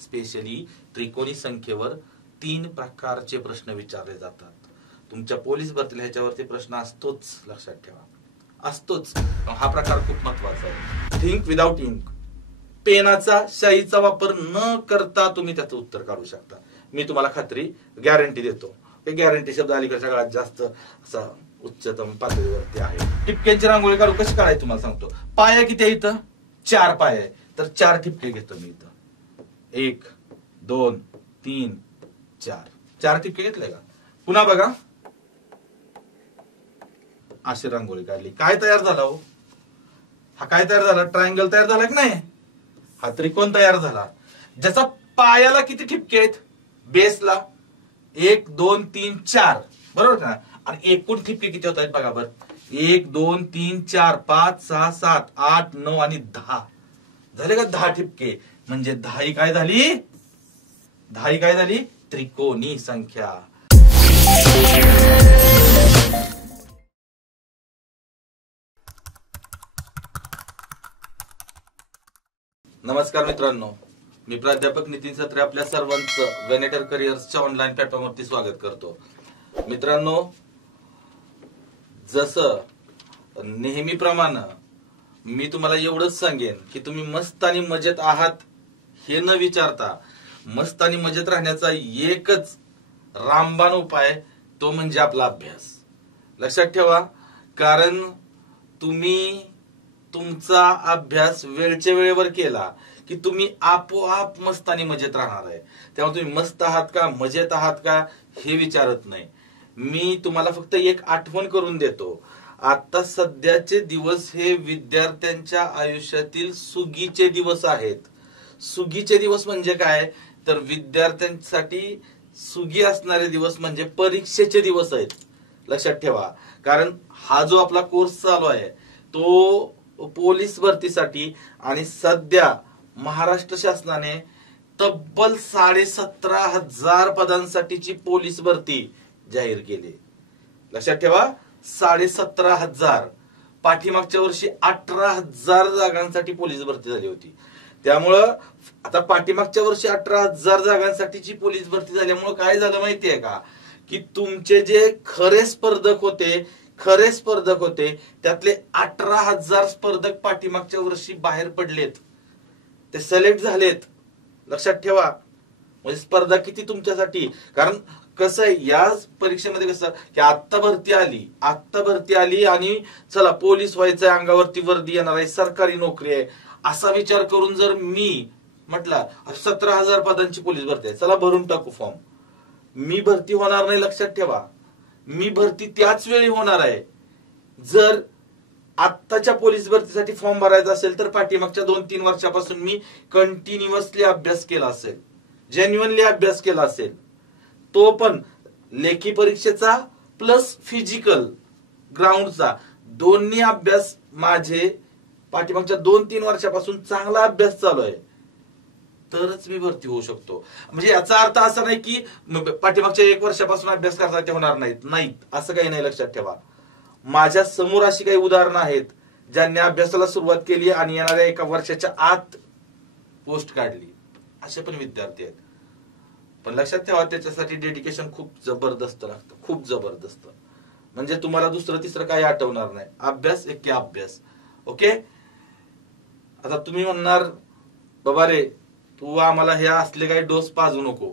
Specially त्रिकोणी संख्येवर 3 प्रकारचे प्रश्न विचारले जातात. तुमच्या पोलीस भरतीला ह्याच्यावरती प्रश्न असतोच, लक्षात ठेवा, असतोच. हा प्रकार खूप महत्वाचा आहे. Think without Inc. पेनाचा शाईचा वापर न करता तुम्ही त्याचं उत्तर काढू शकता. मी तुम्हाला खात्री गॅरंटी देतो. हे गॅरंटी शब्द अलीकडच्या काळात जास्त असा उच्चतम पातळीवरती आहे. ठिपक्यांची रांगोळी काढू कशी काढायची तुम्हाला सांगतो. पाया किती आहे इथं? 4 पाय आहे. तर 4 ठिपके घेतो मी इथं. 1 2 3 4. 4 ठिपके घेतले का? पुन्हा बघा, अशी रांगोळी काढली. काय तयार झाला हो? हा काय तयार झाला? ट्रायंगल तयार झाला की नाही? हा त्रिकोण तयार झाला. ज्याचा पायाला किती ठिपके आहेत? बेसला 1 2 3 4, बरोबर का? आणि एकूण ठिपके किती होत आहेत बघा बरं. 1 2 3 4 5 6 7 8 9 आणि 10 झाले का? 10 ठिपके. म्हणजे 10 ही काय झाली? 10 ही काय झाली? त्रिकोणी संख्या. नमस्कार मित्रांनो, मी प्राध्यापक नितीन सत्रे आपल्या सर्वांचं वेनेटर करिअर्सच्या ऑनलाईन प्लॅटफॉर्मवरती स्वागत करतो. मित्रांनो, जसं नेहमीप्रमाणे मी तुम्हाला एवढंच सांगेन की तुम्ही मस्त आणि मजेत आहात हे न विचारता मस्त आणि मजेत राहण्याचा एकच रामबाण उपाय, तो म्हणजे आपला अभ्यास. लक्षात ठेवा, कारण तुम्ही तुमचा अभ्यास वेळच्या वेळेवर केला की तुम्ही आपोआप मस्त आणि मजेत राहणार आहे. त्यामुळे तुम्ही मस्त आहात का, मजेत आहात का हे विचारत नाही. मी तुम्हाला फक्त एक आठवण करून देतो. आता सध्याचे दिवस हे विद्यार्थ्यांच्या आयुष्यातील सुगीचे दिवस आहेत. सुगीचे दिवस म्हणजे काय? तर विद्यार्थ्यांसाठी सुगी असणारे दिवस म्हणजे परीक्षेचे दिवस आहेत. लक्षात ठेवा, कारण हा जो आपला कोर्स चालू आहे तो पोलीस भरतीसाठी, आणि सध्या महाराष्ट्र शासनाने तब्बल 17,500 पदांसाठीची पोलीस भरती जाहीर केली. लक्षात ठेवा, 17,500. पाठीमागच्या वर्षी 18,000 जागांसाठी पोलीस भरती झाली होती. त्यामुळं आता पाठीमागच्या वर्षी 18,000 जागांसाठीची पोलीस भरती झाल्यामुळे काय झालं माहितीये का, की तुमचे जे खरे स्पर्धक होते त्यातले 18,000 स्पर्धक पाठीमागच्या वर्षी बाहेर पडलेत, ते सिलेक्ट झालेत. लक्षात ठेवा, म्हणजे स्पर्धा किती तुमच्यासाठी. कारण कसं आहे, या परीक्षेमध्ये कसं की आत्ता भरती आली आणि चला पोलीस व्हायचंय, अंगावरती वर्दी येणार आहे, सरकारी नोकरी आहे, असा विचार करून जर मी म्हटलं 17,000 पदांची पोलीस भरती आहे, चला भरून टाकू फॉर्म, मी भरती होणार नाही. लक्षात ठेवा, मी भरती त्याच वेळी होणार आहे. जर आत्ताच्या पोलीस भरतीसाठी फॉर्म भरायचा असेल तर पाठीमागच्या 2-3 वर्षापासून मी कंटिन्युअसली अभ्यास केला असेल, जेन्युअनली अभ्यास केला असेल, तो पण लेखी परीक्षेचा प्लस फिजिकल ग्राउंडचा दोन्ही अभ्यास माझे पाठीमागच्या 2-3 वर्षापासून चांगला अभ्यास चालू आहे, तरच मी भरती होऊ शकतो. म्हणजे याचा अर्थ असा नाही की पाठीमागच्या 1 वर्षापासून अभ्यास करता ते होणार नाहीत, असं काही नाही. लक्षात ठेवा, माझ्या समोर अशी काही उदाहरणं आहेत ज्यांनी अभ्यासाला सुरुवात केली आणि येणाऱ्या 1 वर्षाच्या आत पोस्ट काढली, असे पण विद्यार्थी आहेत. पण लक्षात ठेवा, त्याच्यासाठी डेडिकेशन खूप जबरदस्त लागतं, खूप जबरदस्त. म्हणजे तुम्हाला दुसरं तिसरं काही आठवणार नाही, अभ्यास एके अभ्यास. ओके, आता तुम्ही म्हणणार बाबा रे, तू आम्हाला हे असले काही डोस पाजू नको,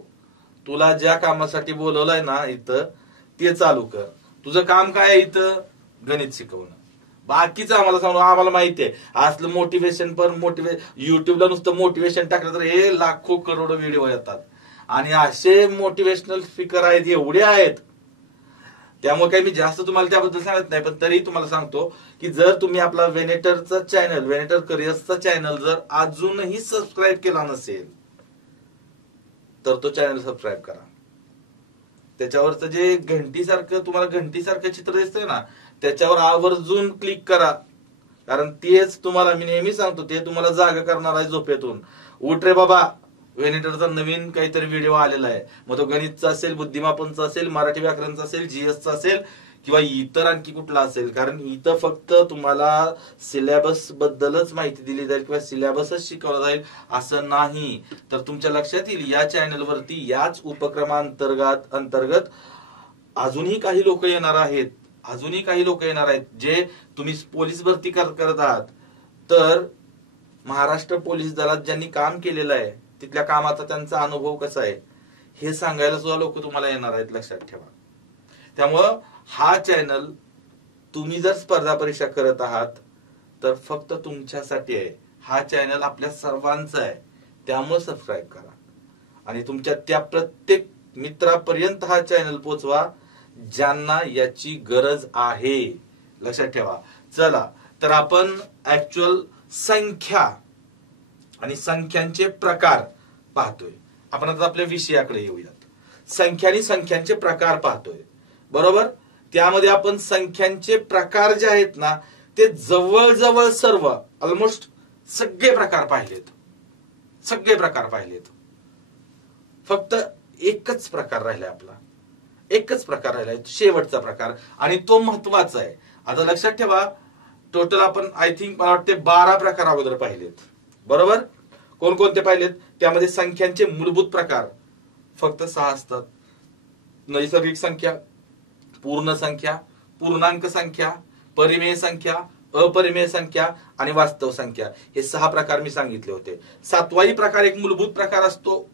तुला ज्या कामासाठी बोलवलंय ना इथं ते चालू कर. तुझं काम काय आहे इथं? गणित शिकवणं. बाकीचं आम्हाला सांगू, आम्हाला माहिती आहे असलं मोटिवेशन. युट्यूबला नुसतं मोटिवेशन टाकलं तर हे लाखो करोडो व्हिडिओ येतात, आणि असे मोटिवेशनल स्पीकर आहेत, एवढे आहेत. त्यामुळे काही मी जास्त तुम्हाला त्याबद्दल सांगत नाही, पण तरी तुम्हाला सांगतो की जर तुम्ही आपला वेनेटरचा चॅनल, वेनेटर करिअर्सचा चॅनल जर अजूनही सबस्क्राईब केला नसेल तर तो चॅनल सबस्क्राईब करा. त्याच्यावरचं जे घंटीसारखं चित्र दिसतंय ना, त्याच्यावर आवर्जून क्लिक करा. कारण तेच तुम्हाला, मी नेहमी सांगतो, ते तुम्हाला जागा करणार आहे झोपेतून. उठ रे बाबा, वेनेटरचा नवीन काहीतरी व्हिडिओ आलेला आहे. मग तो गणितचा असेल, बुद्धिमापनचा असेल, मराठी व्याकरणचा असेल, जीएसचा असेल, किंवा इतर आणखी कुठला असेल, कारण इथं फक्त तुम्हाला सिलेबस बद्दलच माहिती दिली जाईल किंवा सिलेबसच शिकवला जाईल असं नाही. तर तुमच्या लक्षात येईल या चॅनलवरती याच उपक्रमांतर्गत अजूनही काही लोक येणार आहेत, अजूनही काही लोक येणार आहेत जे तुम्ही पोलीस भरती करत आहात, तर महाराष्ट्र पोलीस दलात ज्यांनी काम केलेलं आहे तिथल्या कामाचा त्यांचा अनुभव कसा आहे हे सांगायला सुद्धा लोक तुम्हाला येणार आहेत, लक्षात ठेवा. त्यामुळं हा चॅनल तुम्ही जर स्पर्धा परीक्षा करत आहात तर फक्त तुमच्यासाठी आहे. हा चॅनल आपल्या सर्वांचा आहे, त्यामुळे सबस्क्राईब करा आणि तुमच्या त्या प्रत्येक मित्रापर्यंत हा चॅनल पोहोचवा ज्यांना याची गरज आहे, लक्षात ठेवा. चला तर आपण ऍक्च्युअल संख्या आणि संख्यांचे प्रकार पाहतोय. आपण आता आपल्या विषयाकडे येऊयात. संख्या आणि संख्यांचे प्रकार पाहतोय, बरोबर. त्यामध्ये आपण संख्यांचे प्रकार जे आहेत ना ते जवळजवळ सर्व ऑलमोस्ट सगळे प्रकार पाहिलेत, सगळे प्रकार पाहिलेत. फक्त एकच प्रकार राहिलाय आपला, एकच प्रकार राहिलाय शेवटचा प्रकार, आणि तो महत्वाचा आहे. आता लक्षात ठेवा, टोटल आपण आय थिंक मला वाटते 12 प्रकार अगोदर पाहिलेत, बरोबर. कोणकोणते पाहिलेत? त्यामध्ये संख्यांचे मूलभूत प्रकार फक्त 6 असतात. नैसर्गिक संख्या, पूर्ण संख्या, पूर्णांक संख्या, परिमेय संख्या, अपरिमेय संख्या आणि वास्तव संख्या, हे 6 प्रकार मी सांगितले होते. 7वाही प्रकार एक मूलभूत प्रकार असतो,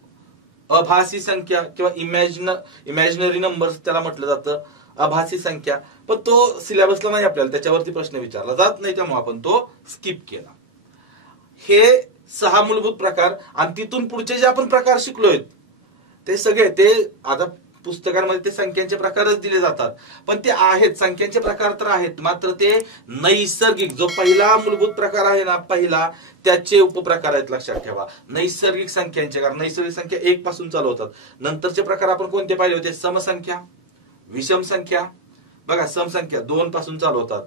अभासी संख्या किंवा इमॅजिनरी नंबर्स त्याला म्हटलं जातं, आभासी संख्या. पण तो सिलेबसला नाही, आपल्याला त्याच्यावरती प्रश्न विचारला जात नाही, त्यामुळे आपण तो स्किप केला. हे 6 मूलभूत प्रकार, आणि तिथून पुढचे जे आपण प्रकार शिकलोय ते सगळे ते आता पुस्तकांमध्ये ते संख्यांचे प्रकारच दिले जातात, पण ते आहेत संख्यांचे प्रकार तर आहेत, मात्र ते नैसर्गिक जो पहिला मूलभूत प्रकार आहे ना, पहिला त्याचे उपप्रकार आहेत, लक्षात ठेवा. नैसर्गिक संख्यांचे, कारण नैसर्गिक संख्या 1 पासून चालू होतात. नंतरचे प्रकार आपण कोणते पाहिले होते? समसंख्या, विषम संख्या. बघा, समसंख्या 2 पासून चालू होतात,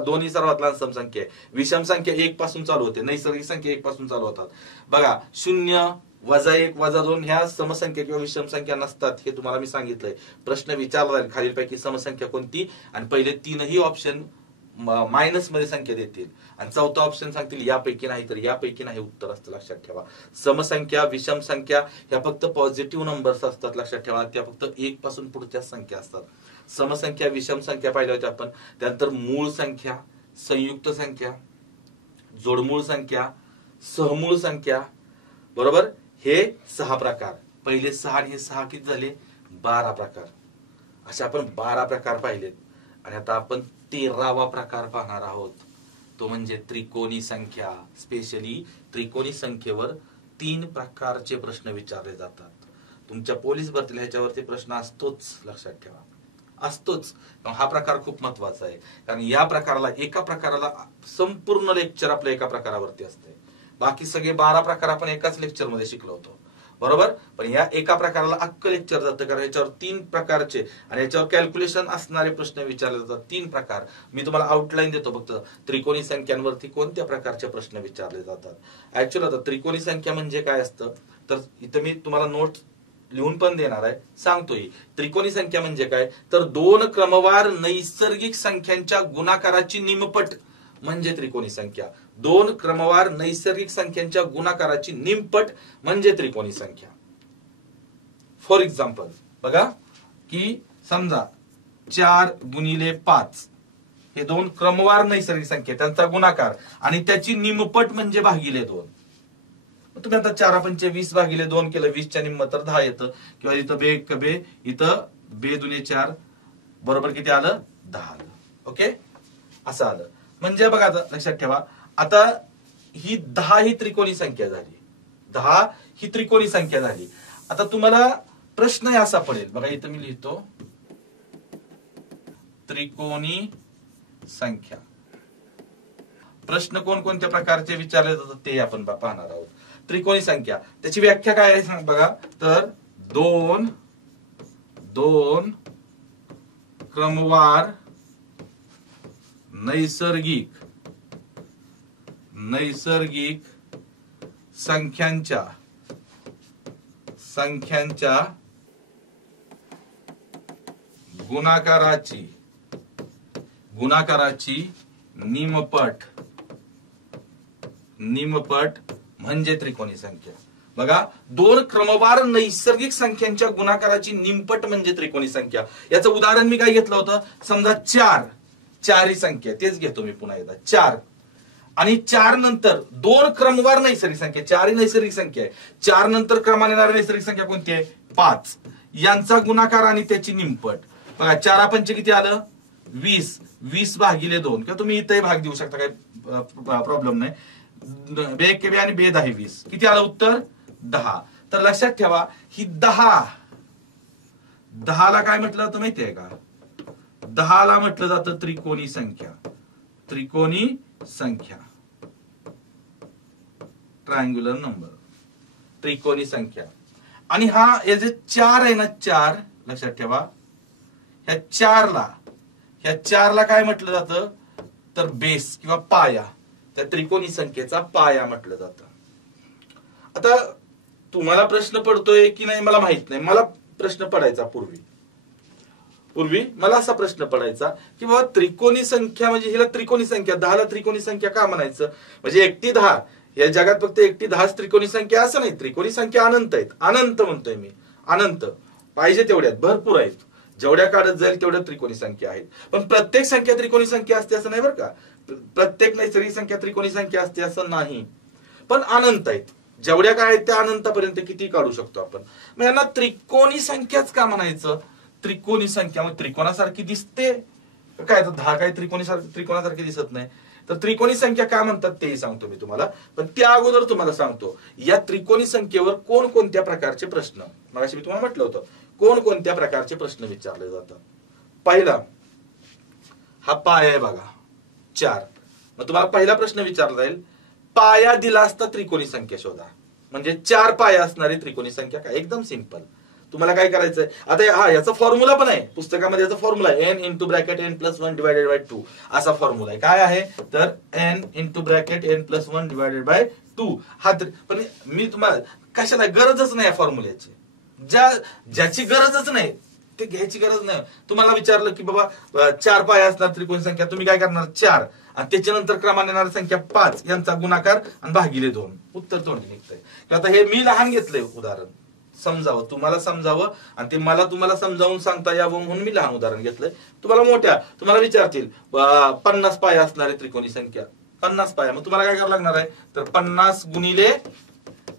दोन्ही सर्वात लहान समसंख्या आहे. विषम संख्या 1 पासून चालू होते, नैसर्गिक संख्या 1 पासून चालू होतात. बघा, 0, -1, -2 ह्या समसंख्या किंवा विषम संख्या नसतात, हे तुम्हाला मी सांगितलंय. प्रश्न विचारला जाईल खालीलपैकी समसंख्या कोणती, आणि पहिले 3ही ऑप्शन मायनस मध्ये संख्या देतील, आणि 4था ऑप्शन सांगतील यापैकी नाही, तर यापैकी नाही उत्तर असतं, लक्षात ठेवा. समसंख्या, विषम संख्या ह्या फक्त पॉझिटिव्ह नंबर्स असतात, लक्षात ठेवा. त्या फक्त 1 पासून पुढच्या संख्या असतात. समसंख्या, विषम संख्या पाहिल्या होत्या आपण. त्यानंतर मूळ संख्या, संयुक्त संख्या, जोडमूळ संख्या, सहमूळ संख्या, बरोबर. हे 6 प्रकार, पहिले 6 आणि हे 6 किती झाले? 12 प्रकार. असे आपण 12 प्रकार पाहिलेत, आणि आता आपण 13वा प्रकार पाहणार आहोत, तो म्हणजे त्रिकोणी संख्या. स्पेशली त्रिकोणी संख्येवर 3 प्रकारचे प्रश्न विचारले जातात. तुमच्या पोलीस भरतीला ह्याच्यावरती प्रश्न असतोच, लक्षात ठेवा, असतोच. हा प्रकार खूप महत्वाचा आहे, कारण या प्रकाराला, एका प्रकाराला संपूर्ण लेक्चर आपल्या एका प्रकारावरती असते. बाकी सगळे 12 प्रकार आपण एकाच लेक्चर मध्ये शिकलो होतो, बरोबर. पण या एका प्रकाराला अख्खं लेक्चर जातं, कारण याच्यावर 3 प्रकारचे आणि याच्यावर कॅल्क्युलेशन असणारे प्रश्न विचारले जातात. 3 प्रकार मी तुम्हाला आउटलाईन देतो फक्त. त्रिकोणी संख्यांवरती कोणत्या प्रकारचे प्रश्न विचारले जातात. ऍक्च्युअली आता त्रिकोणी संख्या म्हणजे काय असतं, तर इथं मी तुम्हाला नोट लिहून पण देणार आहे, सांगतोय. त्रिकोणी संख्या म्हणजे काय, तर 2 क्रमवार नैसर्गिक संख्यांच्या गुणाकाराची निमपट म्हणजे त्रिकोणी संख्या. 2 क्रमवार नैसर्गिक संख्यांच्या गुणाकाराची निमपट म्हणजे त्रिकोणी संख्या. फॉर एक्झाम्पल बघा, की समजा 4 × 5 हे 2 क्रमवार नैसर्गिक संख्या, त्यांचा गुणाकार आणि त्याची निमपट म्हणजे भागिले 2. तुम्ही आता 4×5 20/2 केलं, 20च्या निम्म तर 10 येतं, किंवा इथं बे एक बे, इथं बे 2 4 बरोबर किती आलं? 10 आलं. ओके, असं आलं. म्हणजे बघा, आता लक्षात ठेवा, आता ही 10 ही त्रिकोणी संख्या झाली, 10 ही त्रिकोणी संख्या झाली. आता तुम्हाला प्रश्न असा पडेल, बघा इथं मी लिहितो त्रिकोणी संख्या. प्रश्न कोणकोणत्या प्रकारचे विचारले जातात ते आपण पाहणार आहोत. त्रिकोणी संख्या, त्याची व्याख्या काय आहे सांग बघा, तर 2 क्रमवार नैसर्गिक संख्यांच्या गुणाकाराची गुणाकाराची निमपट म्हणजे त्रिकोणी संख्या. बघा, दोन क्रमवार नैसर्गिक संख्यांच्या गुणाकाराची निमपट म्हणजे त्रिकोणी संख्या. याचं उदाहरण मी काय घेतलं होतं, समजा 4 ही संख्या, तेच घेतो मी पुन्हा एकदा. 4 आणि 4 नंतर दोन क्रमवार नैसर्गिक संख्या, 4 ही नैसर्गिक संख्या आहे. 4 नंतर क्रमाने येणारी नैसर्गिक संख्या कोणती आहे, 5. यांचा गुणाकार आणि त्याची निमपट. बघा, 4 पंचे किती आलं, 20. 20 भागिले 2, किंवा तुम्ही इथेही भाग देऊ शकता, काही प्रॉब्लेम नाही. 2 एके 2 आणि 2 10 20, किती आलं उत्तर, 10. तर लक्षात ठेवा, ही 10 ला काय म्हटलं जातं माहितीये का, 10 ला म्हटलं जातं त्रिकोणी संख्या. त्रिकोणी संख्या, ट्रायंग्युलर नंबर, त्रिकोणी संख्या. आणि हे जे 4 आहे ना, 4 लक्षात ठेवा, ह्या 4 ला काय म्हटलं जातं, तर बेस किंवा पाया, त्या त्रिकोणी संख्येचा पाया म्हटलं जातं. आता तुम्हाला प्रश्न पडतोय की नाही मला माहित नाही, मला प्रश्न पडायचा पूर्वी मला असा प्रश्न पडायचा की बाबा त्रिकोणी संख्या म्हणजे हिला त्रिकोणी संख्या, 10 ला त्रिकोणी संख्या का म्हणायचं, म्हणजे 1 ते 10 या जगात फक्त 1 ते 10 त्रिकोणी संख्या असं नाही. त्रिकोणी संख्या अनंत आहेत, अनंत म्हणतोय मी, अनंत पाहिजे तेवढ्यात, भरपूर आहेत, जेवढ्या काढत जाईल तेवढ्या त्रिकोणी संख्या आहेत. पण प्रत्येक संख्या त्रिकोणी संख्या असते असं नाही बरं का, प्रत्येक नैसर्गिक संख्या त्रिकोणी संख्या असते असं नाही, पण अनंत आहेत, जेवढ्या काय आहेत त्या अनंतापर्यंत किती काढू शकतो आपण. मग यांना त्रिकोणी संख्याच का म्हणायचं, त्रिकोणी संख्या मग त्रिकोणासारखी दिसते काय, तर 10 काही त्रिकोणासारखी दिसत नाही, तर त्रिकोणी संख्या का म्हणतात तेही सांगतो मी तुम्हाला. पण त्या अगोदर तुम्हाला सांगतो या त्रिकोणी संख्येवर कोणकोणत्या प्रकारचे प्रश्न, मगाशी मी तुम्हाला म्हटलं होतं कोणकोणत्या प्रकारचे प्रश्न विचारले जातात. पहिला, हा पाया आहे बघा 4, मग तुम्हाला पहिला प्रश्न विचारला जाईल, पाया दिला असता त्रिकोणी संख्या शोधा. म्हणजे 4 पाया असणारी त्रिकोणी संख्या काय, एकदम सिंपल. तुम्हाला काय करायचंय आता, याचा फॉर्म्युला पण आहे पुस्तकामध्ये, याचा फॉर्म्युला आहे n × n+1 / 2 असा फॉर्म्युला आहे. काय आहे तर n × n+1 / 2. हा पण मी तुम्हाला कशाला गरजच नाही या फॉर्म्युल्याची, ज्याची गरजच नाही ते घ्यायची गरज नाही. तुम्हाला विचारलं की बाबा 4 पाया असणार त्रिकोणी संख्या, तुम्ही काय करणार 4 आणि त्याच्यानंतर क्रमाने येणारी संख्या 5 यांचा गुणाकार आणि भागिले 2, उत्तर तोंडी निघतंय. आता हे मी लहान घेतलंय उदाहरण, समजावं तुम्हाला, समजावं आणि ते मला तुम्हाला समजावून सांगता यावं म्हणून मी लहान उदाहरण घेतलंय. तुम्हाला विचारतील 50 पाया असणारी त्रिकोणी संख्या, 50 पाया, मग तुम्हाला काय करावं लागणार आहे तर 50 गुणिले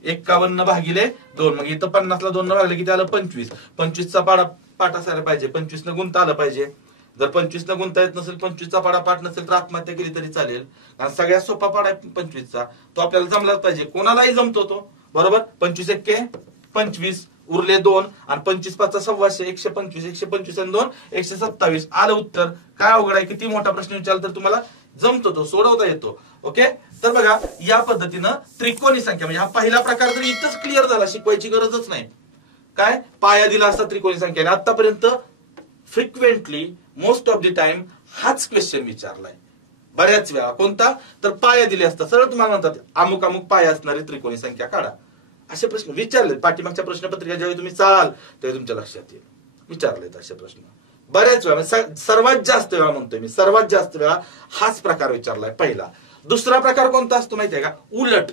51 भागिले 2, मग इथं 50 ला 2 भागले किती आलं 25. 25 चा पाठ असायला पाहिजे, 25 न गुणता आलं पाहिजे. जर 25 न गुणता येत नसेल, 25 चा पाठ नसेल तर आत्महत्या केली तरी चालेल, कारण सगळ्यात सोपा पाढा आहे 25 चा, तो आपल्याला जमलाच पाहिजे, कोणालाही जमतो तो, बरोबर. 25 एक्के 25 उरले 2 आणि 25 5 125, 125 आणि 2 127 आलं उत्तर. काय अवघड आहे, किती मोठा प्रश्न विचारला तर तुम्हाला जमतो, तो सोडवता येतो. ओके, तर बघा या पद्धतीनं त्रिकोणी संख्या म्हणजे हा पहिला प्रकार जर इथंच क्लिअर झाला, शिकवायची गरजच नाही. काय पाया दिला असता त्रिकोणी संख्या, आतापर्यंत frequently most of the time हाच क्वेश्चन विचारलाय बऱ्याच वेळा. कोणता तर पाया दिले असता, सरळ तुम्हाला म्हणतात अमुक अमुक पाया असणारी त्रिकोणी संख्या काढा, असे प्रश्न विचारले. पाठीमागच्या प्रश्नपत्रिका ज्यावेळी तुम्ही चाल त्यावेळी तुमच्या लक्षात येईल, विचारलेत असे प्रश्न बऱ्याच वेळा. सर्वात जास्त वेळा म्हणतोय मी, सर्वात जास्त वेळा हाच प्रकार विचारलाय पहिला. दुसरा प्रकार कोणता असतो माहितीये का, उलट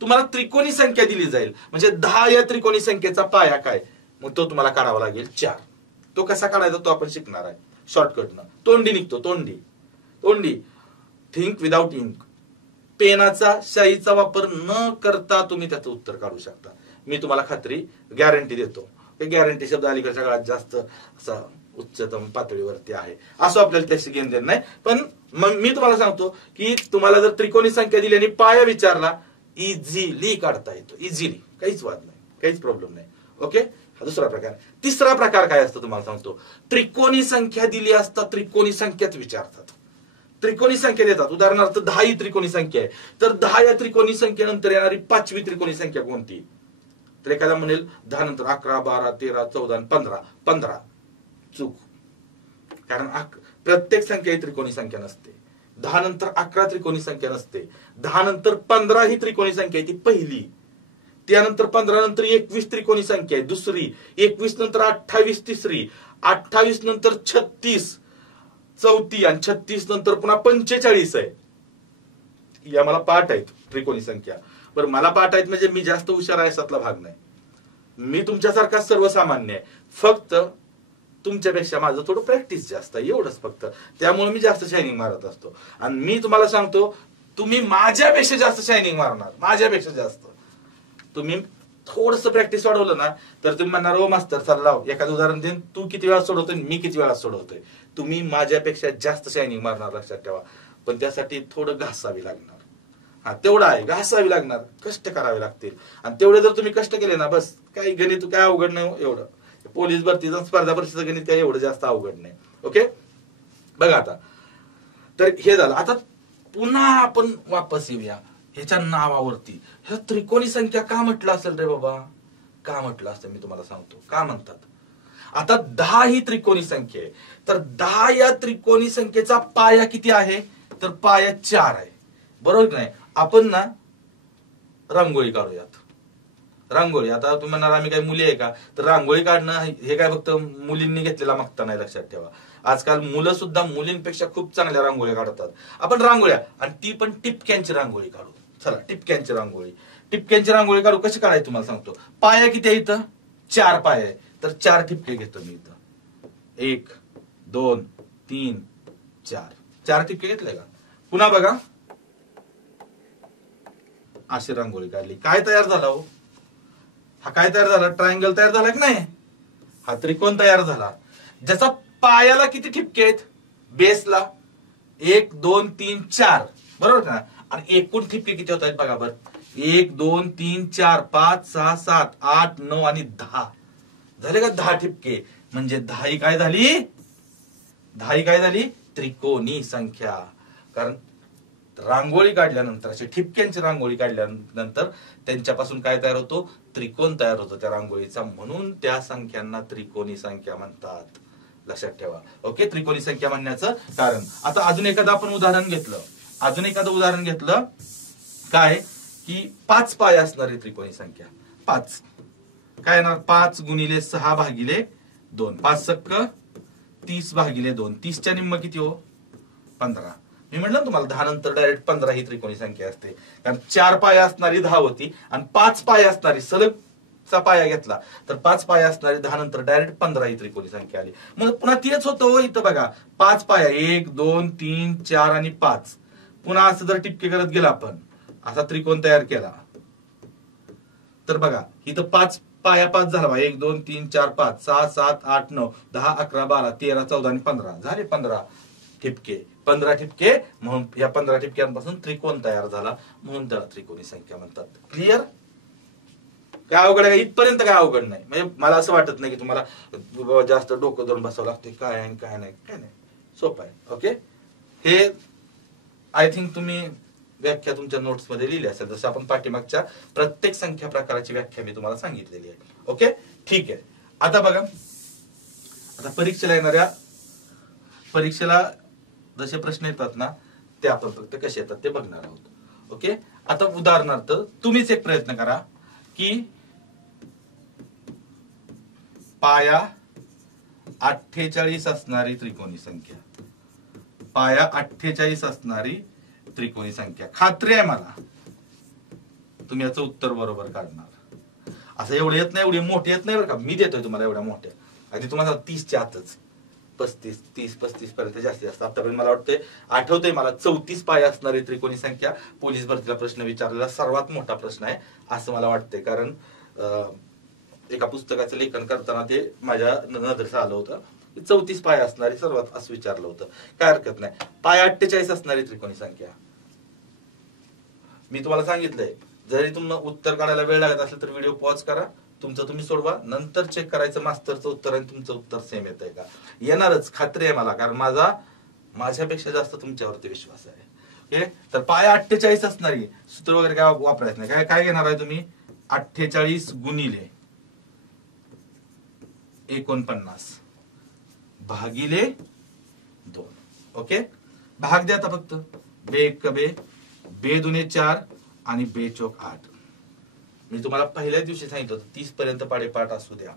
तुम्हाला त्रिकोणी संख्या दिली जाईल, म्हणजे 10 या त्रिकोणी संख्येचा पाया काय, मग तो तुम्हाला काढावा लागेल 4. तो कसा काढायचा तो आपण शिकणार आहे शॉर्टकटनं. तोंडी निघतो, तोंडी. Think without Inc. पेनाचा शाईचा वापर न करता तुम्ही त्याचं उत्तर काढू शकता, मी तुम्हाला खात्री गॅरंटी देतो. हे गॅरंटी शब्द अलीकडच्या काळात जास्त असा उच्चतम पातळीवरती आहे, असं आपल्याला त्याची घेण देण नाही. पण मग मी तुम्हाला सांगतो की तुम्हाला जर त्रिकोणी संख्या दिली आणि पाया विचारला, इझिली काढता येतो, इझिली, काहीच वाद नाही, काहीच प्रॉब्लेम नाही. ओके, हा दुसरा प्रकार. तिसरा प्रकार काय असतो तुम्हाला सांगतो, त्रिकोणी संख्या दिली असता त्रिकोणी संख्याच विचारतात. त्रिकोणी संख्या देतात, उदाहरणार्थ 10 ही त्रिकोणी संख्या आहे, तर 10 या त्रिकोणी संख्येनंतर येणारी 5वी त्रिकोणी संख्या कोणती, तर एखादा म्हणेल 10 नंतर 11 12 13 14 आणि 15. चूक, कारण प्रत्येक संख्या ही त्रिकोणी संख्या नसते. 10 नंतर 11 त्रिकोणी संख्या नसते. 10 नंतर 15 ही त्रिकोणी संख्या आहे, ती पहिली. त्यानंतर 15 नंतर 21 त्रिकोणी संख्या आहे, दुसरी. 21 नंतर 28 तिसरी. 28 नंतर 36 34 आणि 36 नंतर पुन्हा 45 आहे. या मला पाठ आहेत त्रिकोणी संख्या. बरं, मला पाठ आहेत म्हणजे मी जास्त हुशार आहे असातला भाग नाही. मी तुमच्यासारखा सर्वसामान्य आहे, फक्त तुमच्यापेक्षा माझं थोडं प्रॅक्टिस जास्त आहे एवढंच फक्त. त्यामुळे मी जास्त शायनिंग मारत असतो. आणि मी तुम्हाला सांगतो, तुम्ही माझ्यापेक्षा जास्त शायनिंग मारणार, माझ्यापेक्षा जास्त. तुम्ही थोडस प्रॅक्टिस वाढवलं ना तर तुम्ही म्हणणार, ओ मास्तर चल लाव एखादं उदाहरण देईन, तू किती वेळा सोडवतोय मी किती वेळा सोडवतोय. तुम्ही माझ्यापेक्षा जास्त शायनिंग मारणार, लक्षात ठेवा. पण त्यासाठी थोडं घासावी लागणार. हा तेवढं आहे, घासावी लागणार, कष्ट करावे लागतील. आणि तेवढे जर तुम्ही कष्ट केले ना, बस काही गणित काय अवघड नाही एवढं. पोलीस भरतीचं स्पर्धा परीक्षेचं गणित काय एवढं जास्त अवघड नाही. ओके, बघा आता. तर हे झालं. आता पुन्हा आपण वापस येऊया ह्याच्या नावावरती. ह्या त्रिकोणी संख्या का म्हटलं असेल रे बाबा? का म्हटलं असेल मी तुम्हाला सांगतो का म्हणतात. आता 10 ही त्रिकोणी संख्या आहे. तर 10 या त्रिकोणी संख्येचा पाया किती आहे? तर पाया 4 आहे. बरोबर की नाही? आपण ना रांगोळी काढूयात. रांगोळी, आता तुम्ही म्हणणार आम्ही काही मुली आहे का? तर रांगोळी काढणं हे काय फक्त मुलींनी घेतलेला मागता नाही, लक्षात ठेवा. आजकाल मुलं सुद्धा मुलींपेक्षा खूप चांगल्या रांगोळ्या काढतात. आपण रांगोळ्या, आणि ती पण टिपक्यांची रांगोळी काढू. चला टिपक्यांची रांगोळी. टिपक्यांची रांगोळी काढू. कशी काढायची तुम्हाला सांगतो. पाया किती आहे इथं? 4 पाया आहे. तर 4 ठिपके घेतो मी इथं. 1 2 3 4. 4 ठिपके घेतले का? पुन्हा बघा, अशी रांगोळी काढली. काय तयार झाला हो? हा काय तयार झाला? ट्रायंगल तयार झाला की नाही? हा त्रिकोण तयार झाला. ज्याचा पायाला किती ठिपके आहेत? बेसला 1 2 3 4, बरोबर ना? आणि एकूण ठिपके किती होत आहेत बघा बरं. 1 2 3 4 5 6 7 8 9 आणि 10 झाले का? 10 ठिपके. म्हणजे 10 ही काय झाली? 10 ही काय झाली? त्रिकोणी संख्या. कारण रांगोळी काढल्यानंतर, अशी ठिपक्यांची रांगोळी काढल्यानंतर त्यांच्यापासून काय तयार होतो? त्रिकोण तयार होतो त्या रांगोळीचा. म्हणून त्या संख्यांना त्रिकोणी संख्या म्हणतात, लक्षात ठेवा. ओके, त्रिकोणी संख्या म्हणण्याचं कारण. आता अजून एखादं आपण उदाहरण घेतलं. अजून एखादं उदाहरण घेतलं काय की 5 पाया असणारी त्रिकोणी संख्या. 5 काय येणार? 5 गुणिले 6 भागिले 2. 5 सक्क 30 भागिले 2. 30 च्या निम्म किती हो? 15. मी म्हटलं तुम्हाला 10 नंतर डायरेक्ट 15 ही त्रिकोणी संख्या असते. कारण 4 पाया असणारी 10 होती आणि 5 पाया असणारी, सलगचा पाया घेतला तर 5 पाया असणारी 10 नंतर डायरेक्ट 15 ही त्रिकोणी संख्या आली. मग पुन्हा तेच होतं इथं बघा. 5 पाया 1 2 3 4 आणि 5. पुन्हा असं जर टिपके करत गेला आपण, असा त्रिकोण तयार केला तर बघा इथं 5 पाया 5 झाला. 1 2 3 4 5 6 7 8 9 10 11 12 13 14 आणि 15 झाले 15 ठिपके. 15 ठिपके, म्हणून या 15 ठिपक्यांपासून त्रिकोण तयार झाला, म्हणून त्याला त्रिकोणी संख्या म्हणतात. क्लिअर? काय अवघड आहे? इथपर्यंत काय अवघड नाही. म्हणजे मला असं वाटत नाही की तुम्हाला जास्त डोकं धरून बसावं लागतं. काय आहे काय नाही, काय नाही, सोपं आहे. ओके, हे आय थिंक तुम्ही व्याख्या तुमच्या नोट्स मध्ये लिहिली असेल, जसं आपण पाठीमागच्या प्रत्येक संख्या प्रकाराची व्याख्या मी तुम्हाला सांगितलेली आहे. ओके, ठीक आहे. आता बघा, आता परीक्षेला जसे प्रश्न येतात ना, ते आपण फक्त कसे येतात ते बघणार आहोत. ओके, आता उदाहरणार्थ तुम्हीच एक प्रयत्न करा की पाया 48 असणारी त्रिकोणी संख्या. पाया 48 असणारी त्रिकोणी संख्या. खात्री आहे मला तुम्ही याचं उत्तर बरोबर काढणार. असं एवढं येत नाही, एवढी मोठी येत नाही बरं का. मी देतोय तुम्हाला एवढ्या मोठ्या. अगदी तुम्हाला 30च्या आतच, 35 पर्यंत जास्तीत जास्त. आतापर्यंत मला वाटतंय, आठवतंय मला 34 पाया असणारी त्रिकोणी संख्या पोलीस भरतीला प्रश्न विचारलेला सर्वात मोठा प्रश्न आहे असं मला वाटतंय. कारण एका पुस्तकाचं लेखन करताना ते माझ्या नजरेस आलं होतं. 34 पाया असणारी सर्वात असं विचारलं होतं. काय हरकत नाही. पाया 48 असणारी त्रिकोणी संख्या. मी तुम्हाला सांगितलंय, जरी तुम्हाला उत्तर काढायला वेळ लागत असेल तर व्हिडिओ पॉज करा, तुमचं तुम्ही सोडवा, नंतर चेक करायचं मास्टरचं उत्तर आणि तुमचं उत्तर सेम येतंय का. येणारच, खात्री आहे मला, कारण माझ्यापेक्षा जास्त तुमच्यावरती विश्वास आहे. ओके, तर पाया 48 असणारी, सूत्र वगैरे काय वापरायचं नाही. काय घेणार आहे तुम्ही? 48 गुणिले 49 भागिले 2. ओके, भाग द्या आता फक्त. बे 1 बे, बे 2 4 आणि बे 4 8. मी तुम्हाला पहिल्या दिवशी सांगितलं होतं 30 पर्यंत पाडेपाठ असू द्या,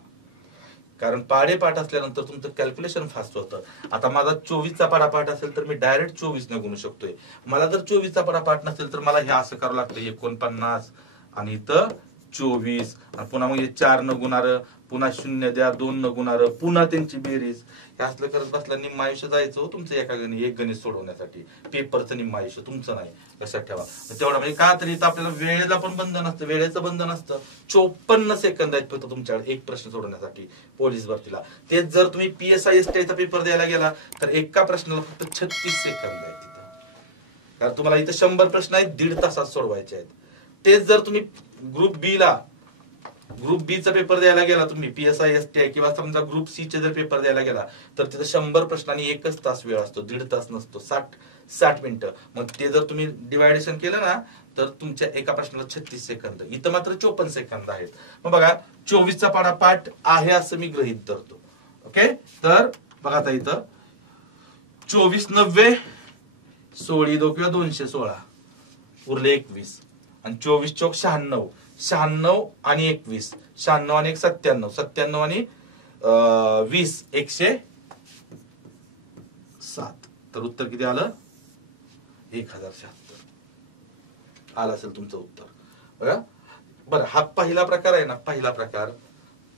कारण पाढे पाठ असल्यानंतर तुमचं कॅल्क्युलेशन फास्ट होतं. आता माझा 24चा पाढा पाठ असेल तर मी डायरेक्ट 24 ने गुणू शकतोय. मला जर 24चा पाढा पाठ नसेल तर मला हे असं करावं लागतं 49 आणि इथं 24 आणि पुन्हा मग हे 4 न गुणार, पुन्हा 0 द्या, 2 न गुणार, पुन्हा त्यांची बेरीज. हे असलं करत बसला निम्म आयुष्य जायचं हो तुमचं एक गणित सोडवण्यासाठी. पेपरचं निम्म आयुष्य तुमचं नाही, लक्षात ठेवा. तेवढा म्हणजे का तरी आपल्याला वेळेला पण बंधन असतं, वेळेचं बंधन असतं. 54 सेकंद आहेत फक्त तुमच्याकडे एक प्रश्न सोडवण्यासाठी पोलीस भरतीला. तेच जर तुम्ही PSI STI चा पेपर द्यायला गेला तर एका प्रश्नाला फक्त 36 सेकंद आहेत तिथं. कारण तुम्हाला इथं 100 प्रश्न आहेत, 1.5 तासात सोडवायचे आहेत. तेच जर तुम्ही ग्रुप बी चा पेपर द्यायला गेला तुम्ही, PSI STI किंवा समजा ग्रुप सी चे जर पेपर द्यायला गेला तर तिथे 100 प्रश्नांनी 1 तास वेळ असतो, 1.5 तास नसतो, 60 मिनिटं. मग ते जर तुम्ही डिवायडेशन केलं ना तर तुमच्या एका प्रश्नाला 36 सेकंद, इथं मात्र 54 सेकंद आहेत. मग बघा 24चा पाढा पाठ आहे असं मी गृहीत धरतो. ओके, तर बघा आता इथं 24 90 16 2 किंवा 216 उरले 21 आणि 24 चौक 96, 96 आणि 21, 96 आणि 1 97, 97 आणि 20 107. तर उत्तर किती आलं? 1076 आलं असेल तुमचं उत्तर. बघा बरं, हा पहिला प्रकार आहे ना, पहिला प्रकार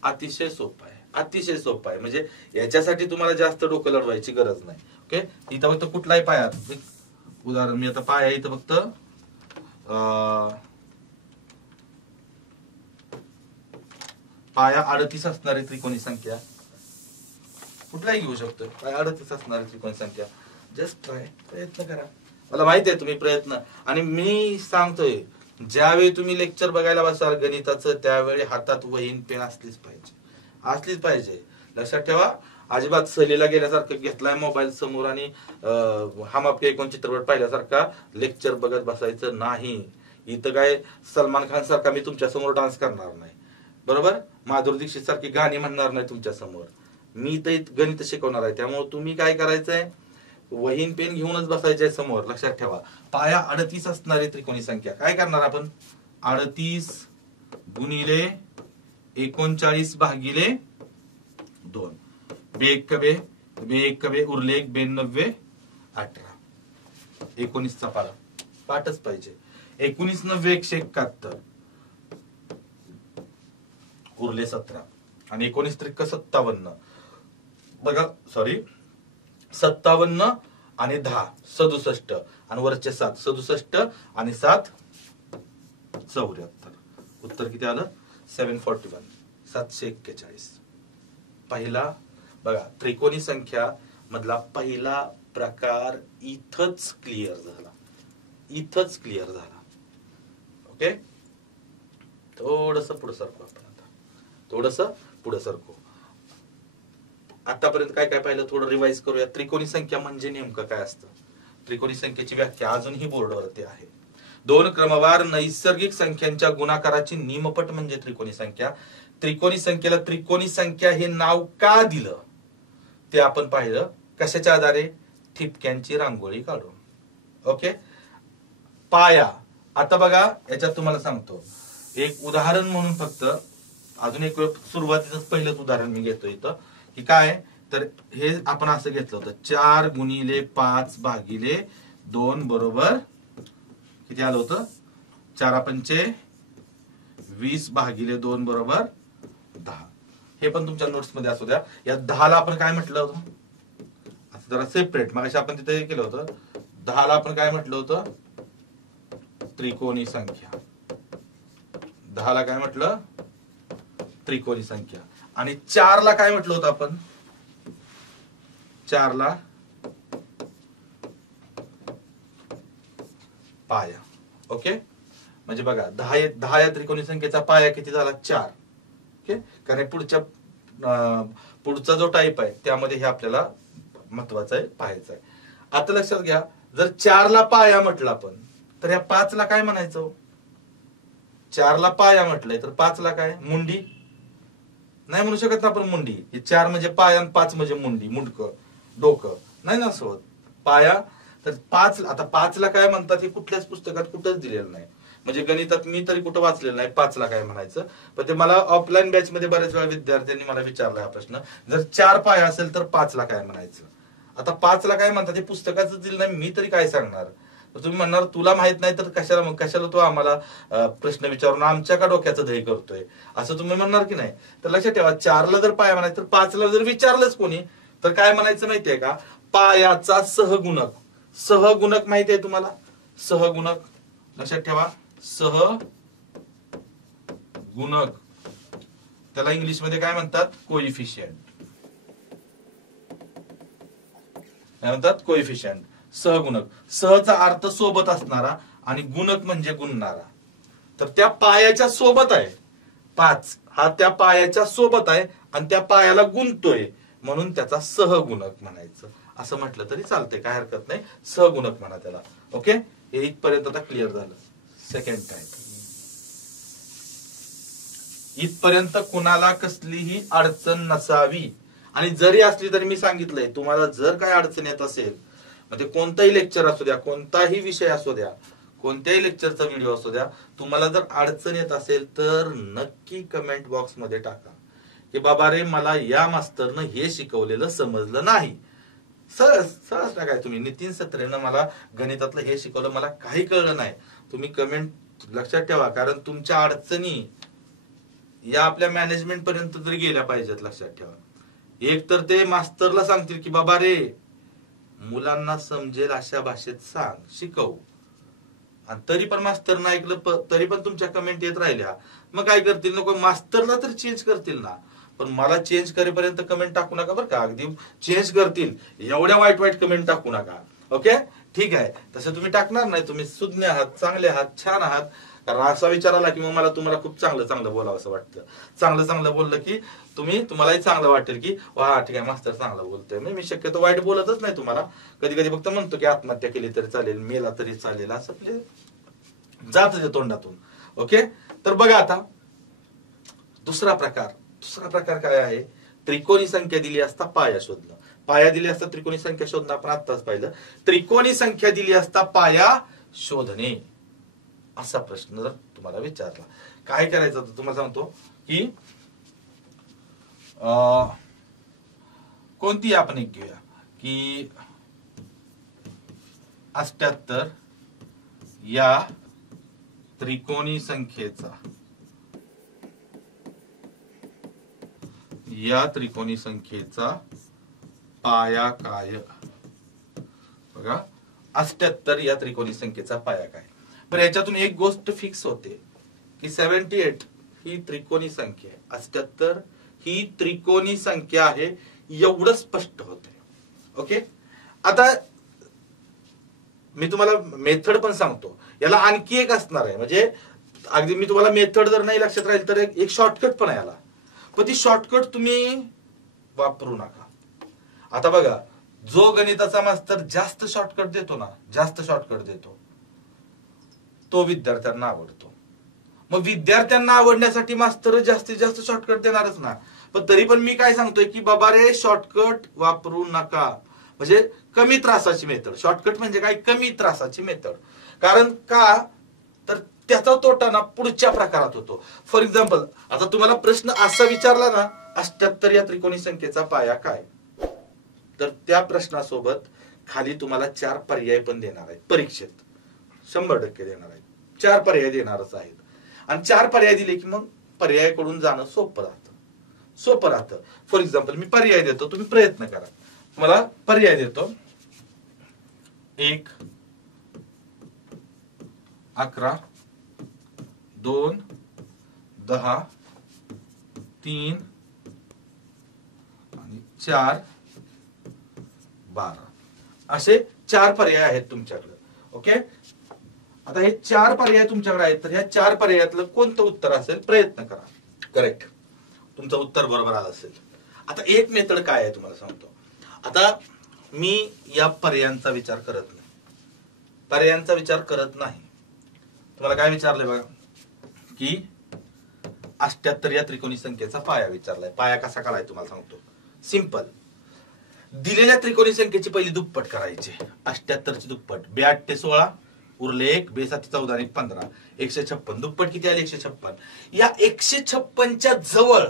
अतिशय सोपा आहे, अतिशय सोपा आहे. म्हणजे याच्यासाठी तुम्हाला जास्त डोकं लढवायची गरज नाही. ओके, इथं फक्त कुठलाही पाया, उदाहरण मी आता पाया इथं फक्त पाया 38 असणारी त्रिकोणी संख्या कुठलाही घेऊ शकतो. पाया 38 असणारी त्रिकोणी संख्या, जस्ट ट्राय, प्रयत्न करा. मला माहिती आहे तुम्ही प्रयत्न, आणि मी सांगतोय ज्यावेळी तुम्ही लेक्चर बघायला बसाल गणिताचं त्यावेळी हातात वहीन पेन असलीच पाहिजे. लक्षात ठेवा, अजिबात सहलीला गेल्यासारखं घेतलाय मोबाईल समोर आणि हम आपके कोण चित्रपट पाहिल्यासारखा लेक्चर बघत बसायचं नाही. इथं काय सलमान खान सारखा मी तुमच्या समोर डान्स करणार नाही, बरोबर? माधुरी दीक्षित सारखी गाणी म्हणणार नाही तुमच्या समोर. मी तर गणित शिकवणार आहे, त्यामुळे तुम्ही काय करायचंय, वहीन पेन घेऊनच बसायचंय समोर. लक्षात ठेवा, पाया 38 असणारी त्रिकोणी संख्या काय करणार आपण, 38 गुणिले 39 भागिले 2, बेक कबे उरले 92 18, 19 चा पारा पाठच पाहिजे. 19 90 171 उरले 17 आणि 19 त्रिक 57. बघा सॉरी 57 आणि 10 67 आणि वरचे 7 67 आणि 7 74. उत्तर किती आलं? 741, 741. पहिला बघा त्रिकोणी संख्या मधला पहिला प्रकार इथंच क्लिअर झाला. ओके, थोडस पुढे सरकू आपण आता, थोडस पुढे सरकू. आतापर्यंत काय काय पाहिलं थोडं रिवाइज करूया. त्रिकोणी संख्या म्हणजे नेमकं काय असतं? त्रिकोणी संख्येची व्याख्या अजूनही बोर्डवरती आहे. 2 क्रमवार नैसर्गिक संख्यांच्या गुणाकाराची निमपट म्हणजे त्रिकोणी संख्या. त्रिकोणी संख्येला त्रिकोणी संख्या हे नाव का दिलं ते आपण पाहिलं. कशाच्या आधारे? ठिपक्यांची रांगोळी काढून. ओके, पाया. आता बघा याच्यात तुम्हाला सांगतो एक उदाहरण म्हणून, फक्त अजून एक वेळ सुरुवातीच पहिलंच उदाहरण मी घेतो इथं की काय, तर हे आपण असं घेतलं होतं 4 गुणिले 5 भागिले 2 बरोबर किती आलं होतं? 4 पंचे 20 भागिले 2 बरोबर 10. हे पण तुमच्या नोट्स मध्ये असू द्या. या 10 ला आपण काय म्हटलं होतं? असं जरा सेपरेट, मग आपण तिथे केलं होतं 10 ला आपण काय म्हटलं होतं? त्रिकोणी संख्या. 10 ला काय म्हटलं? त्रिकोणी संख्या. आणि 4 ला काय म्हटलं होतं आपण? 4 ला पाया. ओके, म्हणजे बघा 10 या त्रिकोणी संख्येचा पाया किती झाला? 4. ओके, कारण पुढचा जो टाईप आहे त्यामध्ये हे आपल्याला महत्वाचं आहे, पाहायचं आहे. आता लक्षात घ्या, जर 4 ला पाया म्हटलं आपण तर या 5 ला काय म्हणायचं? 4 ला पाया म्हटलंय तर 5 ला काय? मुंडी. नाही म्हणू शकत ना आपण मुंडी. हे 4 म्हणजे पाया आणि 5 म्हणजे मुंडी, मुंडकं, डोकं. नाही ना असं होत. पाया तर 5, आता 5 ला काय म्हणतात हे कुठल्याच पुस्तकात कुठंच दिलेलं नाही. म्हणजे गणितात मी तरी कुठं वाचलेलं नाही 5 ला काय म्हणायचं, पण ते मला ऑफलाईन बॅच मध्ये बऱ्याच वेळा विद्यार्थ्यांनी मला विचारला हा प्रश्न, जर 4 पाया असेल तर 5 ला काय म्हणायचं. आता 5 ला काय म्हणतात ते पुस्तकाचं दिलं नाही, मी तरी काय सांगणार. तुम्ही म्हणणार तुला माहित नाही तर कशाला तो आम्हाला प्रश्न विचारून आमच्या का डोक्याचं दही करतोय असं तुम्ही म्हणणार की नाही. तर लक्षात ठेवा, 4 ला जर पाया म्हणायचं तर 5 ला जर विचारलंच कोणी तर काय म्हणायचं माहितीये का, पायाचा सहगुणक. सहगुणक माहितीये तुम्हाला, सहगुणक लक्षात ठेवा, सहगुणक त्याला इंग्लिश मध्ये काय म्हणतात, कोइफिशियंट. काय म्हणतात, कोइफिशियंट. सहगुणक, सहचा अर्थ सोबत असणारा आणि गुणक म्हणजे गुणणारा. तर त्या पायाच्या सोबत आहे 5, हा त्या पायाच्या सोबत आहे आणि त्या पायाला गुणतोय म्हणून त्याचा सहगुणक म्हणायचं. असं म्हटलं तरी चालतंय, काय हरकत नाही, सहगुणक म्हणा त्याला. ओके, हे इथपर्यंत आता क्लिअर झालं. सेकंड टाइप, इथपर्यंत कुणाला कसलीही अडचण नसावी, आणि जरी असली तरी मी सांगितलंय तुम्हाला जर काय अडचण येत असेल, म्हणजे कोणताही लेक्चर असू द्या, कोणताही विषय असू द्या, कोणत्याही लेक्चरचा व्हिडिओ असू द्या, तुम्हाला जर अडचण येत असेल तर नक्की कमेंट बॉक्स मध्ये टाका की बाबा रे मला या मास्तरनं हे शिकवलेलं समजलं नाही. सहज सहज टाकाय तुम्ही, नितीन सत्रेनं मला गणितातलं हे शिकवलं मला काही कळलं नाही. तुम्ही कमेंट लक्षात ठेवा, कारण तुमच्या अडचणी या आपल्या मॅनेजमेंट पर्यंत तरी गेल्या पाहिजेत. लक्षात ठेवा, एक तर ते मास्तरला सांगतील की बाबा रे मुलांना समजेल अशा भाषेत सांग, शिकव, आणि तरी पण मास्तरनं ऐकलं तरी पण तुमच्या कमेंट येत राहिल्या, मग काय करतील, नको मास्तरला तर चेंज करतील ना, पण मला चेंज करेपर्यंत कमेंट टाकू नका बरं का. अगदी चेंज करतील एवढ्या वाईट वाईट कमेंट टाकू नका. ओके, ठीक आहे, तसं तुम्ही टाकणार नाही, तुम्ही सुज्ञ आहात, चांगले आहात, छान आहात. कारण असा विचार आला की मग मला तुम्हाला खूप चांगलं चांगलं बोलावं असं वाटतं. चांगलं चांगलं बोललं की तुम्हालाही चांगलं वाटेल की वा ठीक आहे मास्तर चांगलं बोलतोय. मी शक्यतो वाईट बोलतच नाही तुम्हाला, कधी कधी फक्त म्हणतो की आत्महत्या केली तरी चालेल, मेला तरी चालेल, असं जात ते तोंडातून. ओके, तर बघा आता दुसरा प्रकार काय आहे, त्रिकोणी संख्या दिली असता पाया शोधणं. पाया दिली असता त्रिकोणी संख्या शोधणं आपण आत्ताच पाहिलं. त्रिकोणी संख्या दिली असता पाया शोधणे असा प्रश्न जर तुम्हाला विचारला, काय करायचं तर तुम्हाला सांगतो की कोणती आपण एक घेऊया की 78 या त्रिकोणी संख्येचा पाया काय. बघा 78 या त्रिकोणी संख्येचा पाया काय. पण याच्यातून एक गोष्ट फिक्स होते की 78 ही त्रिकोणी संख्या आहे, 78 ही त्रिकोणी संख्या आहे, एवढं स्पष्ट होते. ओके, आता मी तुम्हाला मेथड पण सांगतो, याला आणखी एक असणार आहे. म्हणजे अगदी मी तुम्हाला मेथड जर नाही लक्षात राहील तर एक शॉर्टकट पण आहे याला, पण ती शॉर्टकट तुम्ही वापरू नका. आता बघा, जो गणिताचा मास्तर जास्त शॉर्टकट देतो तो विद्यार्थ्यांना आवडतो. मग विद्यार्थ्यांना आवडण्यासाठी मास्तर जास्तीत जास्त शॉर्टकट देणारच ना. पण तरी पण मी काय सांगतोय की बाबा रे शॉर्टकट वापरू नका, म्हणजे कमी त्रासाची मेथड. शॉर्टकट म्हणजे काय, कमी त्रासाची मेथड. कारण का तर त्याचा तोटा ना पुढच्या प्रकारात होतो. फॉर एक्झाम्पल, आता तुम्हाला प्रश्न असा विचारला ना, 78 या त्रिकोणी संख्येचा पाया काय, तर त्या प्रश्नासोबत खाली तुम्हाला 4 पर्याय पण देणार आहेत परीक्षेत, 100% देणार आहेत. 4 पर्याय देणारच आहेत, आणि 4 पर्याय दिले की मग पर्यायाकडून जाणं सोपं राहतं. फॉर एक्झाम्पल, मी पर्याय देतो, तुम्ही प्रयत्न करा. मला पर्याय देतो, 1 11 2 10 3 आणि 4 12 असे 4 पर्याय आहेत तुमच्याकडे. ओके, आता हे 4 पर्याय तुमच्याकडे आहेत, तर ह्या 4 पर्यायातलं कोणतं उत्तर असेल प्रयत्न करा. करेक्ट, तुमचं उत्तर बरोबर आलं असेल. आता एक मेथड काय आहे तुम्हाला सांगतो. आता मी या पर्यायांचा विचार करत नाही. तुम्हाला काय विचारलंय बघा की 78 या त्रिकोणी संख्येचा पाया विचारलाय. पाया कसा काढाय तुम्हाला सांगतो. सिंपल, दिलेल्या त्रिकोणी संख्येची पहिली दुप्पट करायची, 78 ची दुप्पट. 8 ते 16 उरले 1, बे 7 14 आणि 15, 156. दुप्पट किती आले? 156. या 156च्या जवळ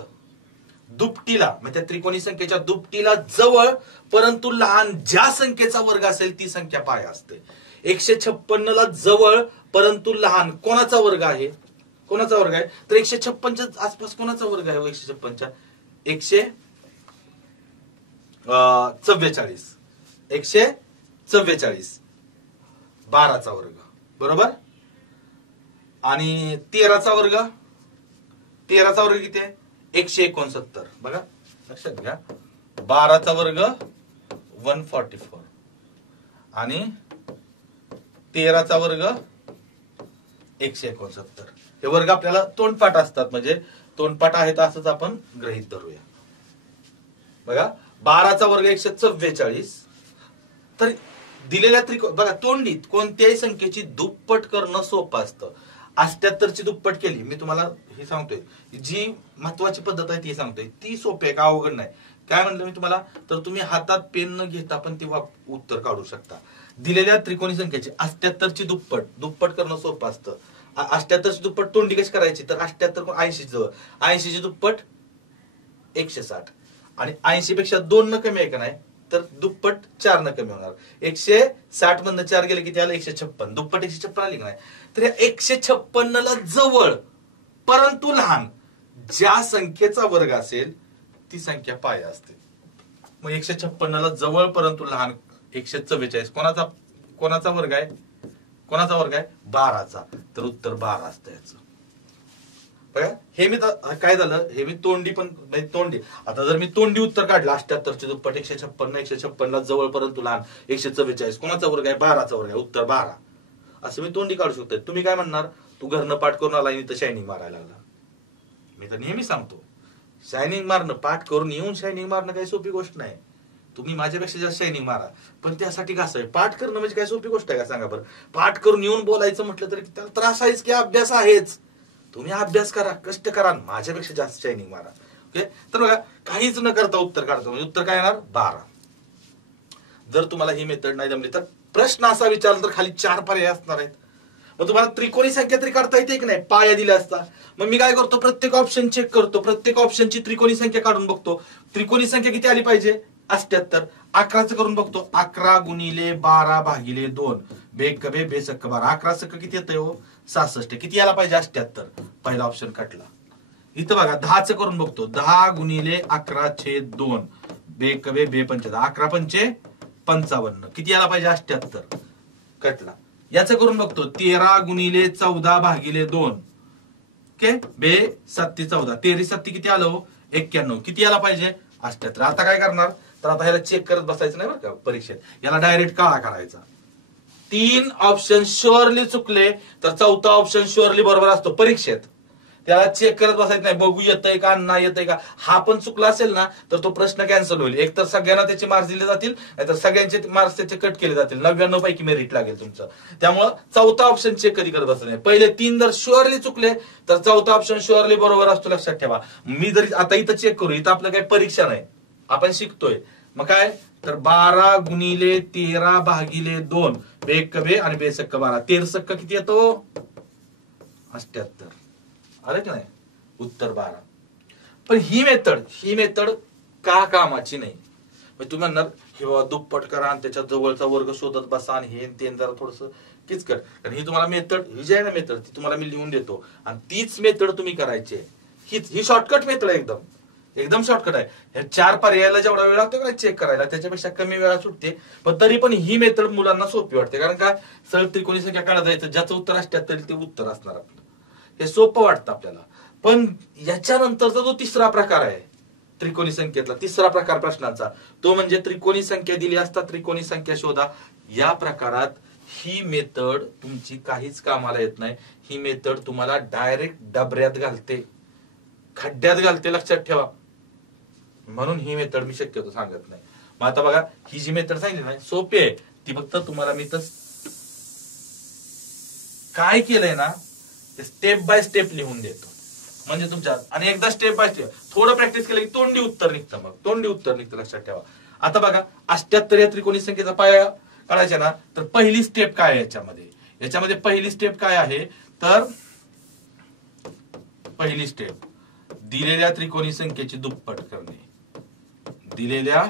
दुपटीला म्हणजे त्या त्रिकोणी संख्येच्या दुपटीला जवळ परंतु लहान ज्या संख्येचा वर्ग असेल ती संख्या पाय असते. 156 ला जवळ परंतु लहान कोणाचा वर्ग आहे? कोणाचा वर्ग आहे? तर 156च्या आसपास कोणाचा वर्ग आहे? 156च्या 144 144 12चा वर्ग बरोबर. आणि 13चा वर्ग किती आहे? 169. बघा लक्षात घ्या. 12चा वर्ग 144 आणि 13चा वर्ग 169. हे वर्ग आपल्याला तोंडपाठ असतात म्हणजे तोंडपाठ आहेत असंच आपण गृहीत धरूया. बघा 12चा वर्ग 144. तर दिलेल्या बघा तोंडीत कोणत्याही संख्येची दुप्पट करणं सोपं असतं. 78ची दुप्पट केली मी तुम्हाला हे सांगतोय, जी महत्वाची पद्धत आहे ती सांगतोय, ती सोपी आहे का अवघड नाही. काय म्हणलं मी तुम्हाला? तर तुम्ही हातात पेन न घेता पण ते उत्तर काढू शकता. दिलेल्या त्रिकोणी संख्येची 78ची दुप्पट करणं सोपं असतं. 78ची दुप्पट तोंडी कशी करायची? तर 78 80 जवळ 80ची दुप्पट 160 आणि 80 पेक्षा 2 न कमी आहे का नाही? तर दुप्पट 4 न कमी होणार. 160 मधनं 4 गेले किती आलं? 156. दुप्पट 156 आली का नाही? तर या 156 ला जवळ परंतु लहान ज्या संख्येचा वर्ग असेल ती संख्या पाय असते. मग 156 ला जवळ परंतु लहान 144 कोणाचा वर्ग आहे? 12चा. तर उत्तर 12 असतं याचं. बघा हे मी काय झालं, हे मी तोंडी पण तोंडी. आता जर मी तोंडी उत्तर काढलं 78ची दुप्पट 156 ला जवळ परंतु लहान 144 कोणाचा वर्ग आहे? 12चा वर्ग आहे. उत्तर 12 असं मी तोंडी काढू शकतो. तुम्ही काय म्हणणार? तू घरनं पाठ करून आला आणि शायनिंग मारायला लागला. मी तर नेहमी सांगतो शायनिंग मारणं, पाठ करून येऊन शायनिंग मारणं काही सोपी गोष्ट नाही. तुम्ही माझ्यापेक्षा जास्त शायनिंग मारा पण त्यासाठी कसं आहे, पाठ करणं म्हणजे काय सोपी गोष्ट आहे का? सांगा बरं. पाठ करून येऊन बोलायचं म्हटलं तरी त्याला त्रास आहेच की अभ्यास आहेच. तुम्ही अभ्यास करा, कष्ट करा, माझ्यापेक्षा जास्त शायनिंग मारा. ओके. तर बघा काहीच न करता उत्तर काढतो म्हणजे उत्तर काय येणार? 12. जर तुम्हाला ही मेथड नाही जमली तर प्रश्न असा विचारला तर खाली 4 पर्याय असणार आहेत. मग तुम्हाला त्रिकोणी संख्या तरी काढता येते की नाही? पाया दिल्या असता. मग मी काय करतो? प्रत्येक ऑप्शन चेक करतो, प्रत्येक ऑप्शनची त्रिकोणी संख्या काढून बघतो. त्रिकोणी संख्या किती आली पाहिजे? 78. 11चं करून बघतो. 11 गुणिले 12 भागिले 2 बेक बे बेसक्क 12. 11 सक्क किती येतंय हो? 66. किती यायला पाहिजे? 78. पहिला ऑप्शन कटला. इथं बघा 10चं करून बघतो. 10 गुणिले 11/2 बेक बे बे 55. 11 पंचे 55. किती यायला पाहिजे? 78. कटला. याचं करून बघतो. 13 गुणिले 14 भागिले 2 ओके बे 7 14. 13 7 किती आलं हो? 91. किती यायला पाहिजे? 78. आता काय करणार? तर आता ह्याला चेक करत बसायचं नाही बरं का परीक्षेत. याला डायरेक्ट काळा करायचा. 3 ऑप्शन शुअरली चुकले तर 4था ऑप्शन शुअरली बरोबर असतो परीक्षेत. त्याला चेक करत बसायचं नाही, बघू येतंय का नाही येतंय का. हा पण चुकला असेल ना तर तो प्रश्न कॅन्सल होईल. एक तर सगळ्यांना त्याचे मार्क्स दिले जातील नाहीतर सगळ्यांचे मार्क्स त्याचे कट केले जातील. 99 पैकी मेरिट लागेल तुमचं. त्यामुळं 4था ऑप्शन चेक कधी करत बसायचं नाही. पहिले 3 जर शुअरली चुकले तर 4था ऑप्शन शुअरली बरोबर असतो, लक्षात ठेवा. मी जरी आता इथं चेक करू, इथं आपलं काही परीक्षा नाही, आपण शिकतोय. मग काय तर 12 गुणिले 13 भागिले 2 बेक बे आणि बेसक्क 12. 13 सक्क किती येतो? 78. अरे की नाही? उत्तर 12. पण ही मेथड का कामाची नाही? तुम्ही म्हणणार हे बाबा दुप्पट करा आणि त्याच्या जवळचा वर्ग शोधत बसा आणि हे ते जरा थोडस किचकट. कारण ही तुम्हाला मेथड ही जी आहे ना मेथड ती तुम्हाला मी लिहून देतो आणि तीच मेथड तुम्ही करायची. ही शॉर्टकट मेथड आहे, एकदम शॉर्टकट आहे. ह्या 4 पर्यायाला जेवढा वेळ लागतो का चेक करायला त्याच्यापेक्षा कमी वेळा सुटते. पण तरी पण ही मेथड मुलांना सोपी वाटते. कारण काय सरळ त्रिकोणी संख्या काढा जायचं, ज्याचं उत्तर 78 ते उत्तर असणार आपलं. हे सोपं वाटतं आपल्याला. पण याच्यानंतरचा जो तिसरा प्रकार आहे त्रिकोणी संख्येतला, तिसरा प्रकार प्रश्नाचा, तो म्हणजे त्रिकोणी संख्या दिली असता त्रिकोणी संख्या शोधा. या प्रकारात ही मेथड तुमची काहीच कामाला येत नाही. ही मेथड तुम्हाला डायरेक्ट डबऱ्यात घालते, खड्ड्यात घालते, लक्षात ठेवा. म्हणून ही मेथड मी शक्यतो सांगत नाही. मग आता बघा ही जी मेथड सांगितली ना सोपी आहे ती, फक्त तुम्हाला मी तर काय केलंय ना ते स्टेप बाय स्टेप लिहून देतो. म्हणजे तुमच्या आणि एकदा स्टेप बाय स्टेप थोडं प्रॅक्टिस केलं की तोंडी उत्तर निघतं. मग तोंडी उत्तर निघतं, लक्षात ठेवा. आता बघा 78 या त्रिकोणी संख्येचा पाया काढायचा ना तर पहिली स्टेप काय आहे याच्यामध्ये? याच्यामध्ये पहिली स्टेप काय आहे तर पहिली स्टेप दिलेल्या त्रिकोणी संख्येची दुप्पट करणे. दिलेल्या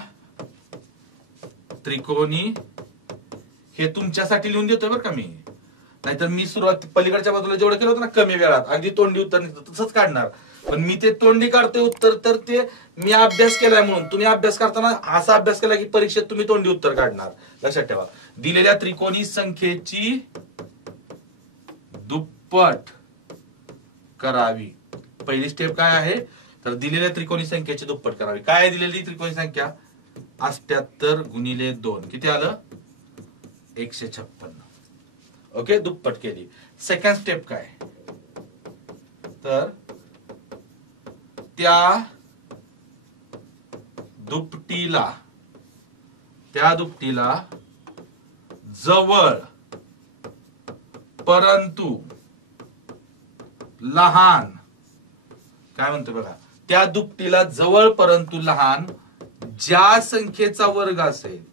त्रिकोणी हे तुमच्यासाठी लिहून देतोय बरं का मी, नाहीतर मी सुरुवात पलीकडच्या बाजूला जेवढं केलं होतं ना कमी वेळात अगदी तोंडी उत्तर तसंच काढणार, पण मी ते तोंडी काढतोय उत्तर तर ते मी अभ्यास केलाय म्हणून. तुम्ही अभ्यास करताना असा अभ्यास केला की परीक्षेत तुम्ही तोंडी उत्तर काढणार. लक्षात ठेवा, दिलेल्या त्रिकोणी संख्येची दुप्पट करावी. पहिली स्टेप काय आहे तर दिलेल्या त्रिकोणी संख्येची दुप्पट करावी. काय आहे दिलेली त्रिकोणी संख्या 78 गुणिले 2 किती आलं 156. ओके, दुप्पट केली. सेकंड स्टेप काय तर त्या दुपटीला जवळ परंतु लहान, काय म्हणतो बघा, त्या दुपटीला जवळ परंतु लहान ज्या संख्येचा वर्ग असेल,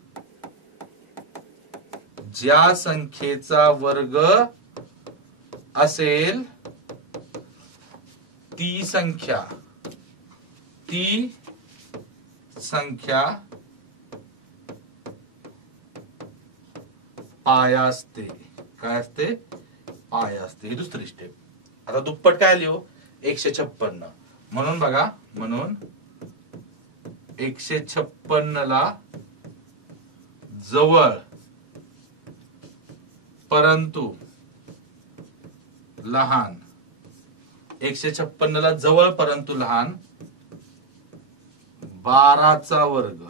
ज्या संख्येचा वर्ग असेल ती संख्या पाया असते. काय असते पाया असते. ही दुसरी स्टेप. आता दुप्पट काय लिहू 156. म्हणून बघा, म्हणून 156 ला जवळ परंतु लहान, 156 ला जवळ परंतु लहान 12चा वर्ग.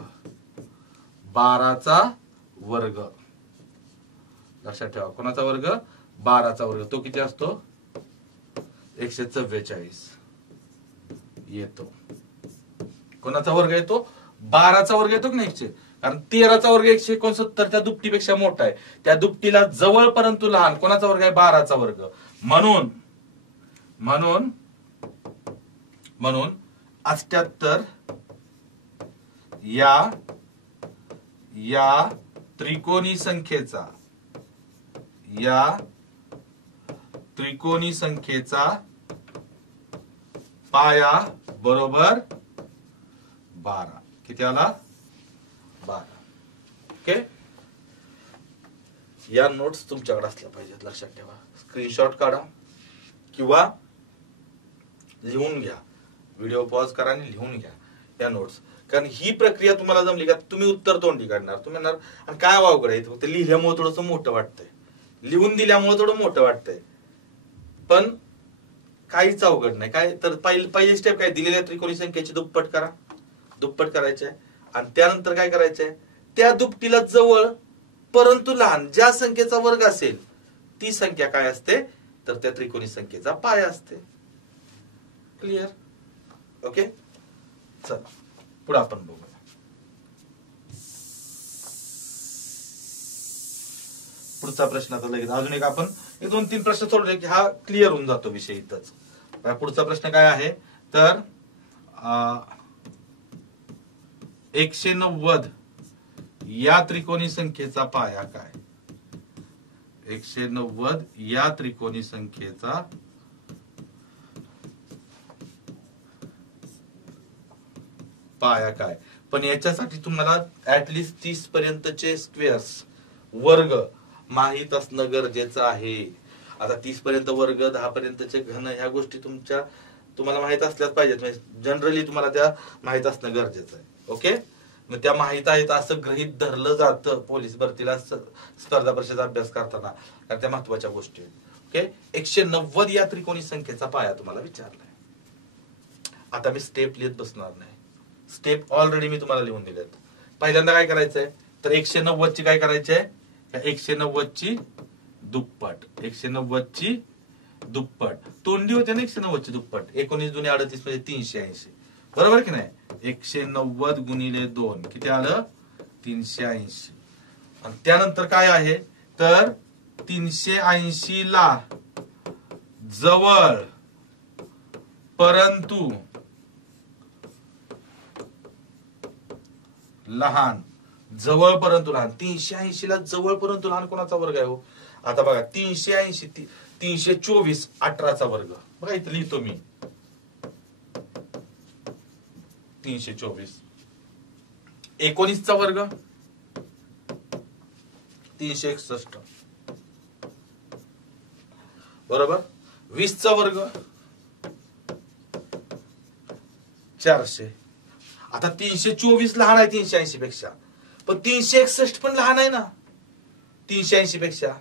12चा वर्ग लक्षात ठेवा. कोणाचा वर्ग 12चा वर्ग. तो किती असतो 144 येतो. कोणाचा वर्ग येतो 12चा वर्ग येतो की नाही 100, कारण 13चा वर्ग 169 त्या दुपटीपेक्षा मोठा आहे. त्या दुपटीला जवळ परंतु लहान कोणाचा वर्ग आहे 12चा वर्ग. म्हणून 78 या त्रिकोणी संख्येचा पाया बरोबर 12. किती आला 12. ओके, या नोट्स तुमच्याकडे असल्या पाहिजेत. लक्षात ठेवा, स्क्रीनशॉट काढा किंवा लिहून घ्या. व्हिडिओ पॉज करा आणि लिहून घ्या या नोट्स. कारण ही प्रक्रिया तुम्हाला जमली का तुम्ही उत्तर तोंडी काढणार. तुम्ही म्हणणार आणि काय अवघड आहे, फक्त लिहिल्यामुळे थोडंसं मोठं वाटतंय, लिहून दिल्यामुळे थोडं मोठं वाटतंय, पण काहीच अवघड नाही. काय तर पहिली स्टेप काय दिलेल्या त्रिकोणी संख्येची दुप्पट करा. दुप्पट करायचे आणि त्यानंतर काय करायचंय त्या दुपटीला जवळ परंतु लहान ज्या संख्येचा वर्ग असेल ती संख्या काय असते तर त्या त्रिकोणी संख्येचा पाया असते. क्लिअर. ओके, चला पुढे आपण बघूया. पुढचा प्रश्न आता लगेच अजून एक आपण 2-3 प्रश्न सोडले की हा क्लिअर होऊन जातो विषय इथंच. पुढचा प्रश्न काय आहे तर 190 या त्रिकोणी संख्येचा पाया काय. 190 या त्रिकोणी संख्येचा पाया काय. पण याच्यासाठी तुम्हाला ऍटलिस्ट 30 पर्यंतचे स्क्वेअर्स वर्ग माहित असणं गरजेचं आहे. आता 30 पर्यंत वर्ग 10 पर्यंतचे घन ह्या गोष्टी तुम्हाला माहित असल्याच पाहिजेत. जनरली तुम्हाला त्या माहित असणं गरजेचं आहे. ओके, मग त्या माहित आहेत असं गृहीत धरलं जातं पोलीस भरतीला स्पर्धा परीक्षेचा अभ्यास करताना, कारण त्या महत्वाच्या गोष्टी आहेत. ओके, 190 या त्रिकोणी संख्येचा पाया तुम्हाला विचारलाय. आता मी स्टेप लिहित बसणार नाही. स्टेप ऑलरेडी मी तुम्हाला लिहून दिलेत. पहिल्यांदा काय करायचंय तर 190 ची काय करायचंय 190 ची दुप्पट. 190 ची दुप्पट तोंडी होते ना 190 ची दुप्पट. 19 दुने 38 म्हणजे 380 बरोबर की नाही. 190 गुणिले 2 किती आलं 380. आणि त्यानंतर काय आहे तर 380 ला जवळ परंतु लहान. जवळ परंतु लहान 380 ला जवळ परंतु लहान कोणाचा वर्ग आहे हो. आता बघा 380 324 18चा वर्ग बघा इथं लिहितो मी 324 19चा वर्ग 361 बरोबर 20चा वर्ग 400. आता 324 लहान आहे 380 पेक्षा पण 361 पण लहान आहे ना 380 पेक्षा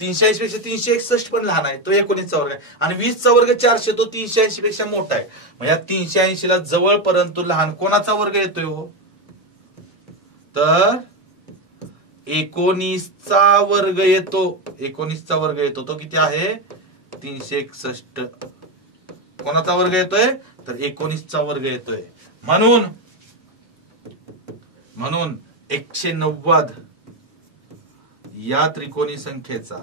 361 पण लहान आहे तो 19चा वर्ग आहे आणि 20चा वर्ग 400 तो 380 पेक्षा मोठा आहे. मग या 380 ला जवळ परंतु लहान कोणाचा वर्ग येतोय हो तर 19चा वर्ग येतो 19चा वर्ग येतो तो किती आहे 361 कोणाचा वर्ग येतोय तर 19चा वर्ग येतोय म्हणून 190 या त्रिकोणी संख्येचा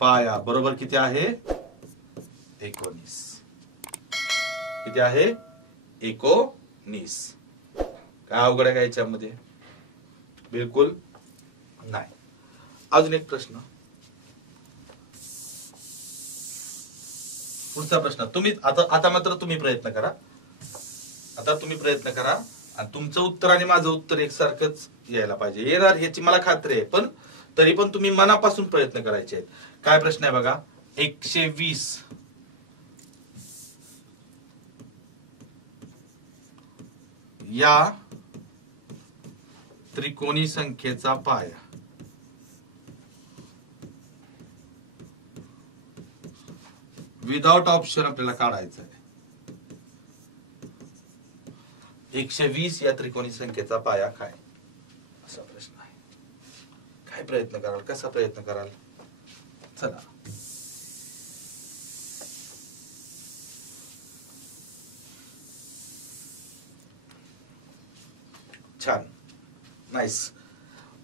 पाया बरोबर किती आहे 19 किती आहे 19 काय अवघड आहे का याच्यामध्ये बिलकुल नाही. अजून एक प्रश्न पुढचा प्रश्न तुम्ही आता मात्र तुम्ही प्रयत्न करा आणि तुमचं उत्तर आणि माझं उत्तर एकसारखंच यायला पाहिजे येणार याची मला खात्री आहे पण तरी पण तुम्ही मनापासून प्रयत्न करायचे आहेत. काय प्रश्न आहे बघा 120 या त्रिकोणी संख्येचा पाया विदाउट ऑप्शन आपल्याला काढायचं आहे. 120 या त्रिकोणी संख्येचा पाया काय असा प्रश्न आहे. काय प्रयत्न कराल कसा प्रयत्न कराल चला छान नाईस.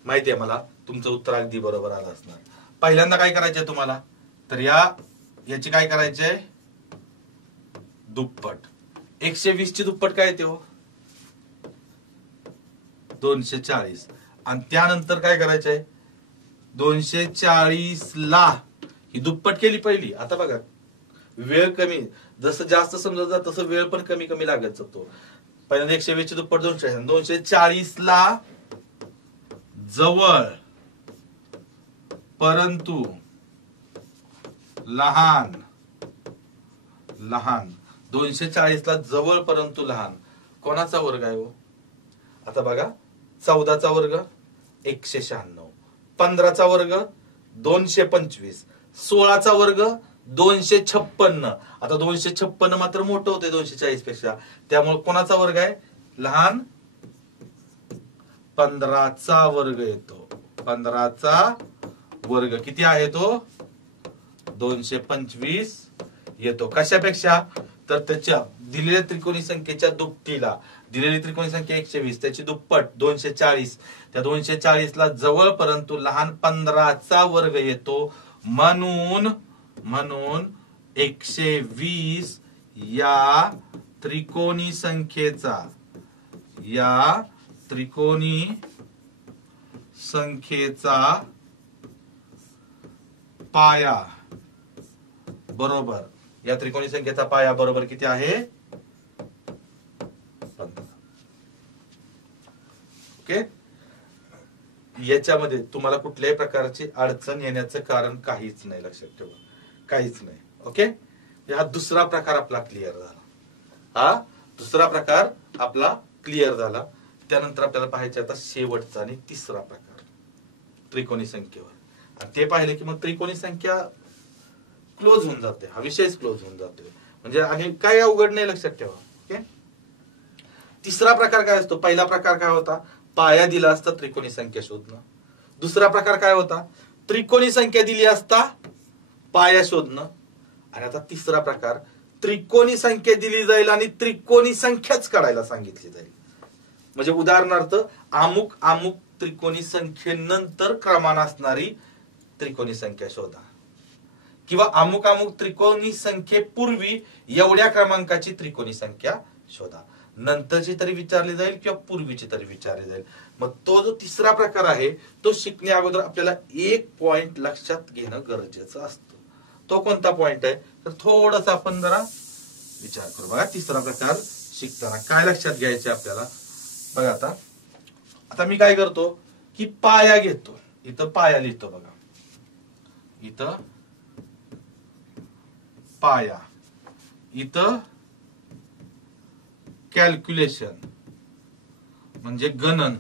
माहिती आहे मला तुमचं उत्तर अगदी बरोबर आलं असणार. पहिल्यांदा काय करायचंय तुम्हाला तर याची काय करायचंय दुप्पट 120 ची दुप्पट काय येते हो 240 आणि त्यानंतर काय करायचंय 240 ला ही दुप्पट केली पहिली. आता बघा वेळ कमी जसं जास्त समजत जात तसं वेळ पण कमी कमी लागत जातो. पहिल्यांदा 120 ची दुप्पट 240 ला जवळ परंतु लहान 240 ला जवळ परंतु लहान कोणाचा वर्ग आहे हो. आता बघा 14चा वर्ग 196 15चा वर्ग 225 16चा वर्ग 256. आता 256 मात्र मोठं होते 240 पेक्षा त्यामुळे कोणाचा वर्ग आहे लहान 15चा वर्ग येतो. 15चा वर्ग किती आहे तो 225 येतो. कशापेक्षा तर त्याच्या दिलेल्या त्रिकोणी संख्येच्या दुपटीला दिलेली त्रिकोणी संख्या 120 त्याची दुप्पट 240 त्या 240 ला जवळ परंतु लहान 15चा वर्ग येतो. म्हणून 120 या त्रिकोणी संख्येचा पाया बरोबर या त्रिकोणी संख्येचा पाया बरोबर किती आहे 15. ओके याच्यामध्ये तुम्हाला कुठल्याही प्रकारची अडचण येण्याचं कारण काहीच नाही लक्षात ठेवा काहीच नाही. ओके हा दुसरा प्रकार आपला क्लिअर झाला. त्यानंतर आपल्याला पाहायचे आता शेवटचा आणि तिसरा प्रकार त्रिकोणी संख्येवर आणि ते पाहिले की मग त्रिकोणी संख्या क्लोज होऊन जाते हा विषयच क्लोज होऊन जातोय म्हणजे आणि काही अवघड नाही लक्षात ठेवा. ओके तिसरा प्रकार काय असतो पहिला प्रकार काय होता पाया दिला असता त्रिकोणी संख्या शोधणं. दुसरा प्रकार काय होता त्रिकोणी संख्या दिली असता पाया शोधणं. आणि आता तिसरा प्रकार त्रिकोणी संख्या दिली जाईल आणि त्रिकोणी संख्याच काढायला सांगितली जाईल. म्हणजे उदाहरणार्थ अमुक त्रिकोणी संख्येनंतर क्रमाने असणारी त्रिकोणी संख्या शोधा. किंवा अमुक अमुक त्रिकोणी संख्येपूर्वी एवढ्या क्रमांकाची त्रिकोणी संख्या शोधा. नंतरची तरी विचारली जाईल किंवा पूर्वीची तरी विचारली जाईल. मग तो जो तिसरा प्रकार आहे तो शिकण्या अगोदर आपल्याला एक पॉइंट लक्षात घेणं गरजेचं असतं. तो कोणता पॉइंट आहे तर थोडस आपण जरा विचार करू. बघा तिसरा प्रकार शिकताना काय लक्षात घ्यायचे आपल्याला. बघा आता मी काय करतो की पाया घेतो, इथं पाया लिहितो. बघा इथं पाया, इथं कॅल्क्युलेशन म्हणजे गणन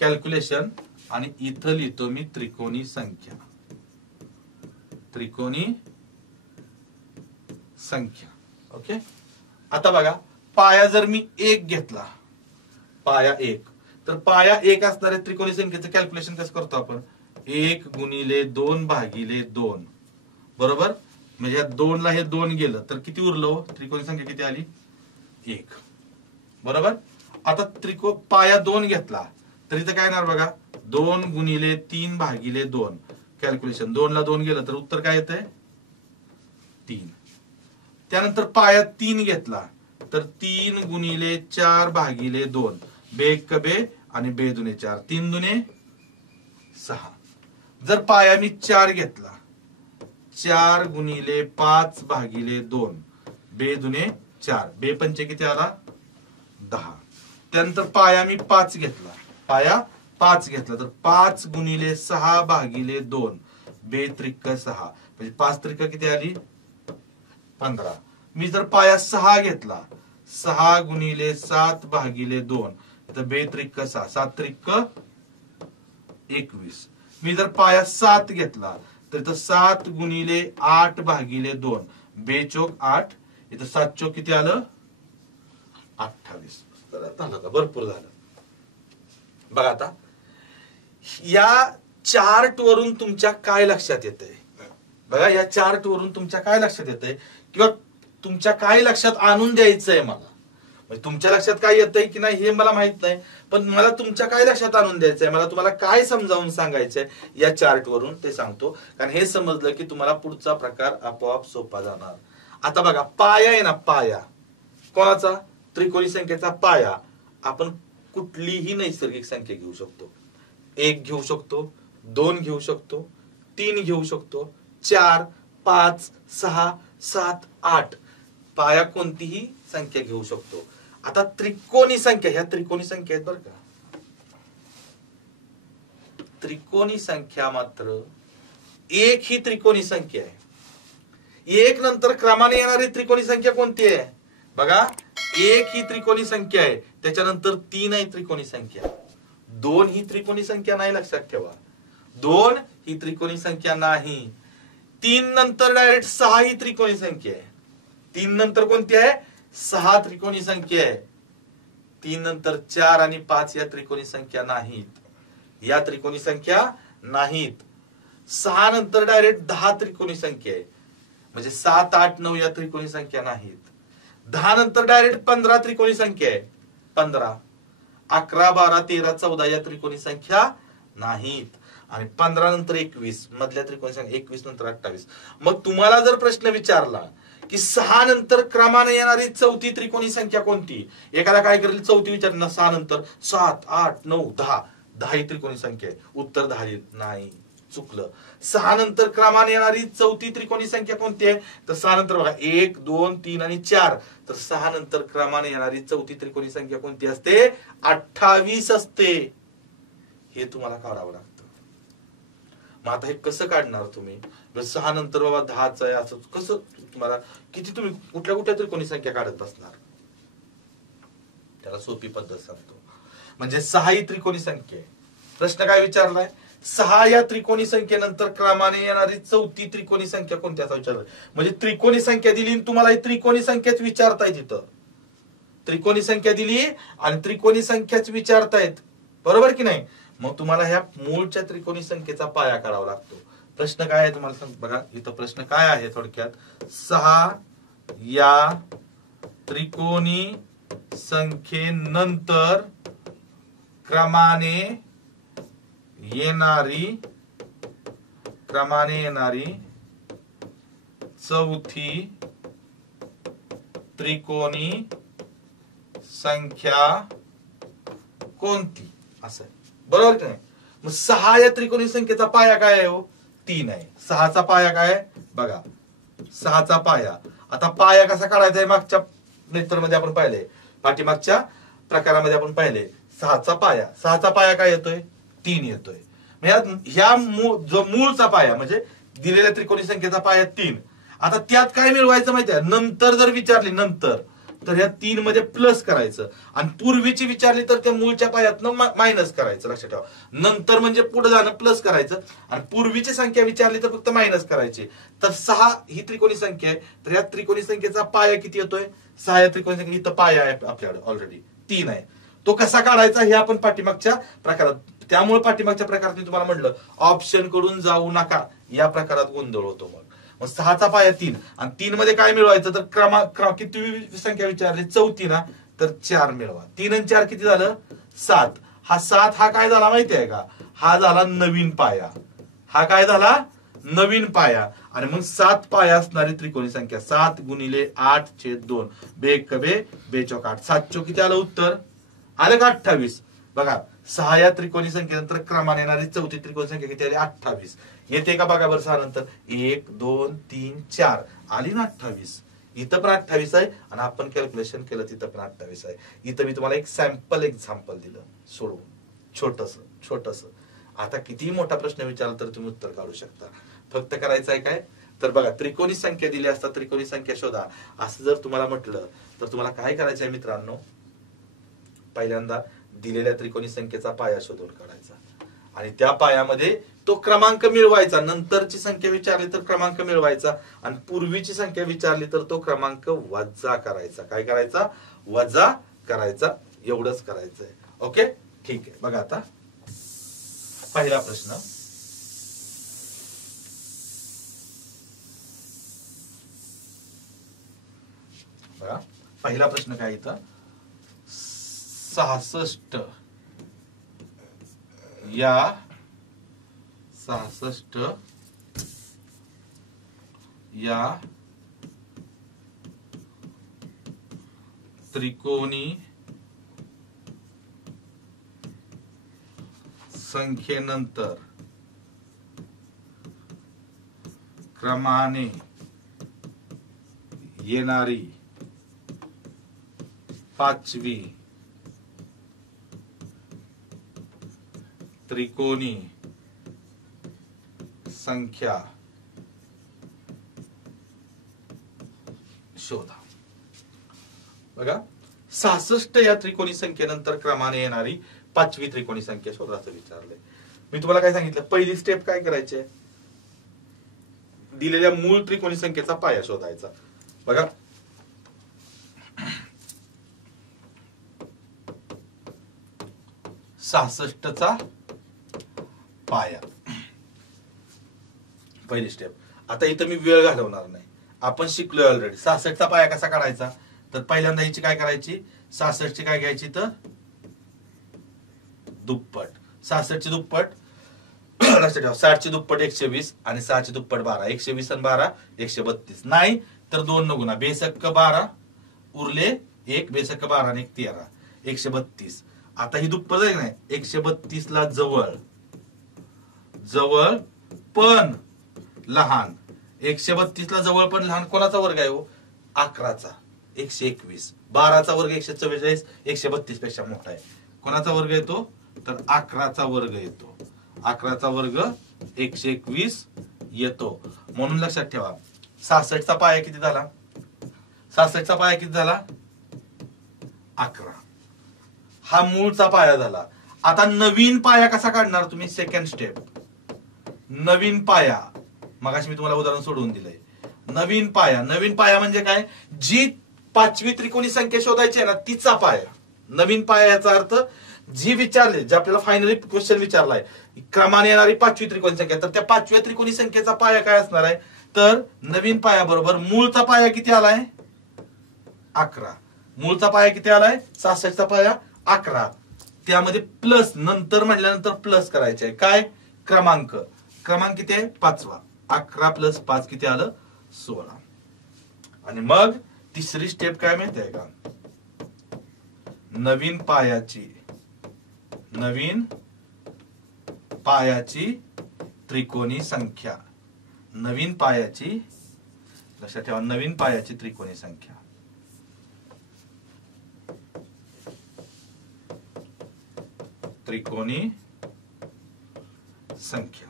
कॅल्क्युलेशन, आणि इथं लिहितो मी त्रिकोणी संख्या. त्रिकोणी संख्या. ओके. आता बघा पाया जर मी 1 घेतला, पाया 1, तर पाया 1 असणाऱ्या त्रिकोणी संख्येचं कॅल्क्युलेशन कसं करतो आपण. 1 गुणिले 2 भागिले 2 बरोबर. म्हणजे या 2 ला हे 2 गेलं तर किती उरलं. त्रिकोणी संख्या किती आली 1 बरोबर. आता पाया 2 घेतला तर इथं काय येणार बघा. 2 गुणिले 3 भागिले 2 कॅल्क्युलेशन. 2 ला 2 गेलं तर उत्तर काय येतंय 3. त्यानंतर पाया 3 घेतला तर 3 गुणिले 4 भागिले 2 बेक बे आणि बे दुने 4, 3 दुने 6. जर पाया मी 4 घेतला 4 गुणिले 5 भागिले 2 बे दुने 4, बे पंचे किती आला 10. त्यानंतर पाया मी 5 घेतला, पाया 5 घेतला तर 5 गुणिले 6 भागिले 2 बे त्रिक 6, म्हणजे 5 त्रिक किती आली 15. मी जर पाया 6 घेतला 6 गुणिले 7 भागिले 2 तर बे त्रिक 6, 7 त्रिक 21. मी जर पाया 7 घेतला तर इथं 7 गुणिले 8 भागिले 2 बे चोक 8, इथं 7 चोक किती आलं 28. झालं का भरपूर झालं. बघा आता या चार्ट वरून तुमच्या काय लक्षात येतंय. बघा या चार्ट वरून तुमच्या काय लक्षात येतंय किंवा तुमच्या काय लक्षात आणून द्यायचंय मला. तुमच्या लक्षात काय येतंय की नाही हे मला माहित नाही, पण मला तुमच्या काय लक्षात आणून द्यायचंय, मला तुम्हाला काय समजावून सांगायचंय या चार्ट वरून ते सांगतो. कारण हे समजलं की तुम्हाला पुढचा प्रकार आपोआप सोपा जाणार. आता बघा पाया आहे ना, पाया कोणाचा त्रिकोणी संख्येचा पाया. आपण कुठलीही नैसर्गिक संख्या घेऊ शकतो. 1 घेऊ शकतो, 2 घेऊ शकतो, 3 घेऊ शकतो, 4, 5, 6, 7, 8 पाया कोणतीही संख्या घेऊ शकतो. आता त्रिकोणी संख्या, ह्या त्रिकोणी संख्या आहेत बरं का. त्रिकोणी संख्या मात्र 1 ही त्रिकोणी संख्या आहे. 1 नंतर क्रमाने येणारी त्रिकोणी संख्या कोणती आहे बघा. 1 ही त्रिकोणी संख्या आहे, त्याच्यानंतर 3 ही त्रिकोणी संख्या. 2 ही त्रिकोणी संख्या नाही, लक्षात ठेवा. 2 ही त्रिकोणी संख्या नाही. 3 नंतर डायरेक्ट 6 ही त्रिकोणी संख्या आहे. 3 नंतर कोणती आहे 6 त्रिकोणी संख्या आहे. 3 नंतर 4 आणि 5 या त्रिकोणी संख्या नाहीत, या त्रिकोणी संख्या नाहीत. 6 नंतर डायरेक्ट 10 त्रिकोणी संख्या आहे, म्हणजे 7, 8, 9 या त्रिकोणी संख्या नाहीत. 10 नंतर डायरेक्ट 15 त्रिकोणी संख्या आहे, 15. 11, 12, 13, 14 या त्रिकोणी संख्या नाहीत. आणि 15 नंतर 21 मधल्या त्रिकोणी संख्या, 21 नंतर 28. मग तुम्हाला जर प्रश्न विचारला की 6 नंतर क्रमाने येणारी चौथी त्रिकोणी संख्या कोणती, एखादा काय करेल चौथी विचारणार 6 नंतर 7, 8, 9, 10, 10 ही त्रिकोणी संख्या आहे, उत्तर 10 नाही, चुकलं. 6 नंतर क्रमाने येणारी चौथी त्रिकोणी संख्या कोणती आहे तर 6 नंतर बघा 1, 2, 3 आणि 4, तर 6 नंतर क्रमाने येणारी चौथी त्रिकोणी संख्या कोणती असते 28 असते. हे तुम्हाला काढावं लागतं. मग आता हे कसं काढणार तुम्ही. 6 नंतर बाबा 10च आहे असं कसं, तुम्हाला किती तुम्ही कुठल्या कुठल्या त्रिकोणी संख्या काढत बसणार. त्याला सोपी पद्धत सांगतो. म्हणजे 6 ही त्रिकोणी संख्या आहे. प्रश्न काय विचारलाय 6 या त्रिकोणी संख्येनंतर क्रमाने येणारी चौथी त्रिकोणी संख्या कोणती असा विचारलं. म्हणजे त्रिकोणी संख्या दिली तुम्हाला ही त्रिकोणी संख्याच विचारतायत. इथं त्रिकोणी संख्या दिली आणि त्रिकोणी संख्याच विचारतायत, बरोबर की नाही. मग तुम्हाला ह्या मूळच्या त्रिकोणी संख्येचा पाया काढावा लागतो. प्रश्न काय आहे तुम्हाला सांग बघा. इथं प्रश्न काय आहे थोडक्यात, 6 या त्रिकोणी संख्येनंतर क्रमाने येणारी चौथी त्रिकोणी संख्या कोणती, असं बरोबर की नाही. मग 6 या त्रिकोणी संख्येचा पाया काय आहे हो, 3 आहे. 6चा पाया काय बघा, 6चा पाया. आता पाया कसा काढायचा आहे, मागच्या लेक्चर मध्ये आपण पाहिले, पाठीमागच्या प्रकारामध्ये आपण पाहिले. 6चा पाया काय येतोय, 3 येतोय. ह्या जो मूळचा पाया म्हणजे दिलेल्या त्रिकोणी संख्येचा पाया 3. आता त्यात काय मिळवायचं माहितीये, नंतर जर विचारली नंतर तर ह्या 3 मध्ये प्लस करायचं, आणि पूर्वीची विचारली तर त्या मूळच्या पायातनं मायनस करायचं. लक्षात ठेवा, नंतर म्हणजे पुढे जाणं प्लस करायचं, आणि पूर्वीची संख्या विचारली तर फक्त मायनस करायची. तर 6 ही त्रिकोणी संख्या आहे, तर या त्रिकोणी संख्येचा पाया किती येतोय, 6 या त्रिकोणी संख्या. इथं पाया आहे आपल्याकडे ऑलरेडी 3 आहे. तो कसा काढायचा हे आपण पाठीमागच्या प्रकारात, त्यामुळे पाठीमागच्या प्रकारात मी तुम्हाला म्हटलं ऑप्शन कडून जाऊ नका, या प्रकारात गोंधळ होतो. मग 6चा पाया 3, आणि 3 मध्ये काय मिळवायचं, तर किती संख्या विचारली, चौथी ना, तर 4 मिळवा. 3 आणि 4 किती झालं, 7. हा 7 हा काय झाला माहिती आहे का, हा झाला नवीन पाया. हा काय झाला, नवीन पाया. आणि मग 7 पाया असणारी त्रिकोणी संख्या, 7 गुणिले 8/2, बेक बे बेचोक 8, 7 चोक किती आलं उत्तर, आलं का 28. बघा 6 या त्रिकोणी संख्येनंतर क्रमाने येणारी चौथी त्रिकोणी संख्या किती आली, 28. येते का बघा बरं, 6 नंतर 1 2 3 4 आली ना 28. इथं पण 28 आहे, आणि आपण कॅल्क्युलेशन केलं तिथं पण 28 आहे. इथं मी तुम्हाला एक सॅम्पल एक्झाम्पल दिलं सोडवून, छोटस. आता किती मोठा प्रश्न विचारला तर तुम्ही उत्तर काढू शकता. फक्त करायचं आहे काय, तर बघा त्रिकोणी संख्या दिली असता, त्रिकोणी संख्या शोधा असं जर तुम्हाला म्हटलं तर तुम्हाला काय करायचं आहे मित्रांनो, पहिल्यांदा दिलेल्या त्रिकोणी संख्येचा पाया शोधून काढायचा, आणि त्या पायामध्ये तो क्रमांक मिळवायचा. नंतरची संख्या विचारली तर क्रमांक मिळवायचा, आणि पूर्वीची संख्या विचारली तर तो क्रमांक वजा करायचा. काय करायचा, वजा करायचा. एवढंच करायचंय. ओके, ठीक आहे. बघा आता पहिला प्रश्न, बघा पहिला प्रश्न काय इथं, 66 या त्रिकोणी संख्येनंतर क्रमाने येणारी 5वी त्रिकोणी संख्या शोधा. बघा 66 या त्रिकोणी संख्येनंतर क्रमाने येणारी 5वी त्रिकोणी संख्या शोधा असं विचारलंय. मी तुम्हाला काय सांगितलं, पहिली स्टेप काय करायची, दिलेल्या मूळ त्रिकोणी संख्येचा पाया शोधायचा. बघा 66चा पाया, पहिली स्टेप. आता इथं मी वेळ घालवणार नाही, आपण शिकलोय ऑलरेडी. 66चा पाया कसा काढायचा, तर पहिल्यांदा हिची काय करायची, 66ची काय घ्यायची, तर दुप्पट. 66ची दुप्पट लक्षात ठेवा, 60ची दुप्पट 120, आणि 6ची दुप्पट 12. 120 आणि 12 132. नाही तर 2 न गुणा, बेसक्क 12 उरले 1, बेसक्क 12 आणि 1 13, 132. आता ही दुप्पट आहे नाही, 132 ला जवळ पण लहान, 132 ला जवळ पण लहान कोणाचा वर्ग आहे हो, 11चा. 121. 12चा वर्ग 144, 132 पेक्षा मोठा आहे. कोणाचा वर्ग येतो, तर 11चा वर्ग येतो. 11चा वर्ग 121 येतो. म्हणून लक्षात ठेवा 66चा पाया किती झाला, 66चा पाया किती झाला, 11. हा मूळचा पाया झाला. आता नवीन पाया कसा काढणार तुम्ही, सेकंड स्टेप. नवीन पाया, मगाशी मी तुम्हाला उदाहरण सोडवून दिलंय. नवीन पाया म्हणजे काय, जी 5वी त्रिकोणी संख्या शोधायची आहे ना तिचा पाया. नवीन पाया याचा अर्थ जी विचारले, जे आपल्याला फायनली क्वेश्चन विचारलाय, क्रमाने येणारी 5वी त्रिकोणी संख्या, तर त्या 5व्या त्रिकोणी संख्येचा पाया काय असणार आहे, तर नवीन पाया बरोबर मूळचा पाया किती आलाय, 11. मूळचा पाया किती आलाय, 66चा पाया 11. त्यामध्ये प्लस, नंतर म्हटल्यानंतर प्लस करायचे. काय, क्रमांक किती आहे, 5वा. 11 + 5 किती आलं, 16. आणि मग तिसरी स्टेप काय माहिती आहे का? नवीन पायाची त्रिकोणी संख्या. नवीन पायाची, लक्षात ठेवा, नवीन पायाची त्रिकोणी संख्या. त्रिकोणी संख्या.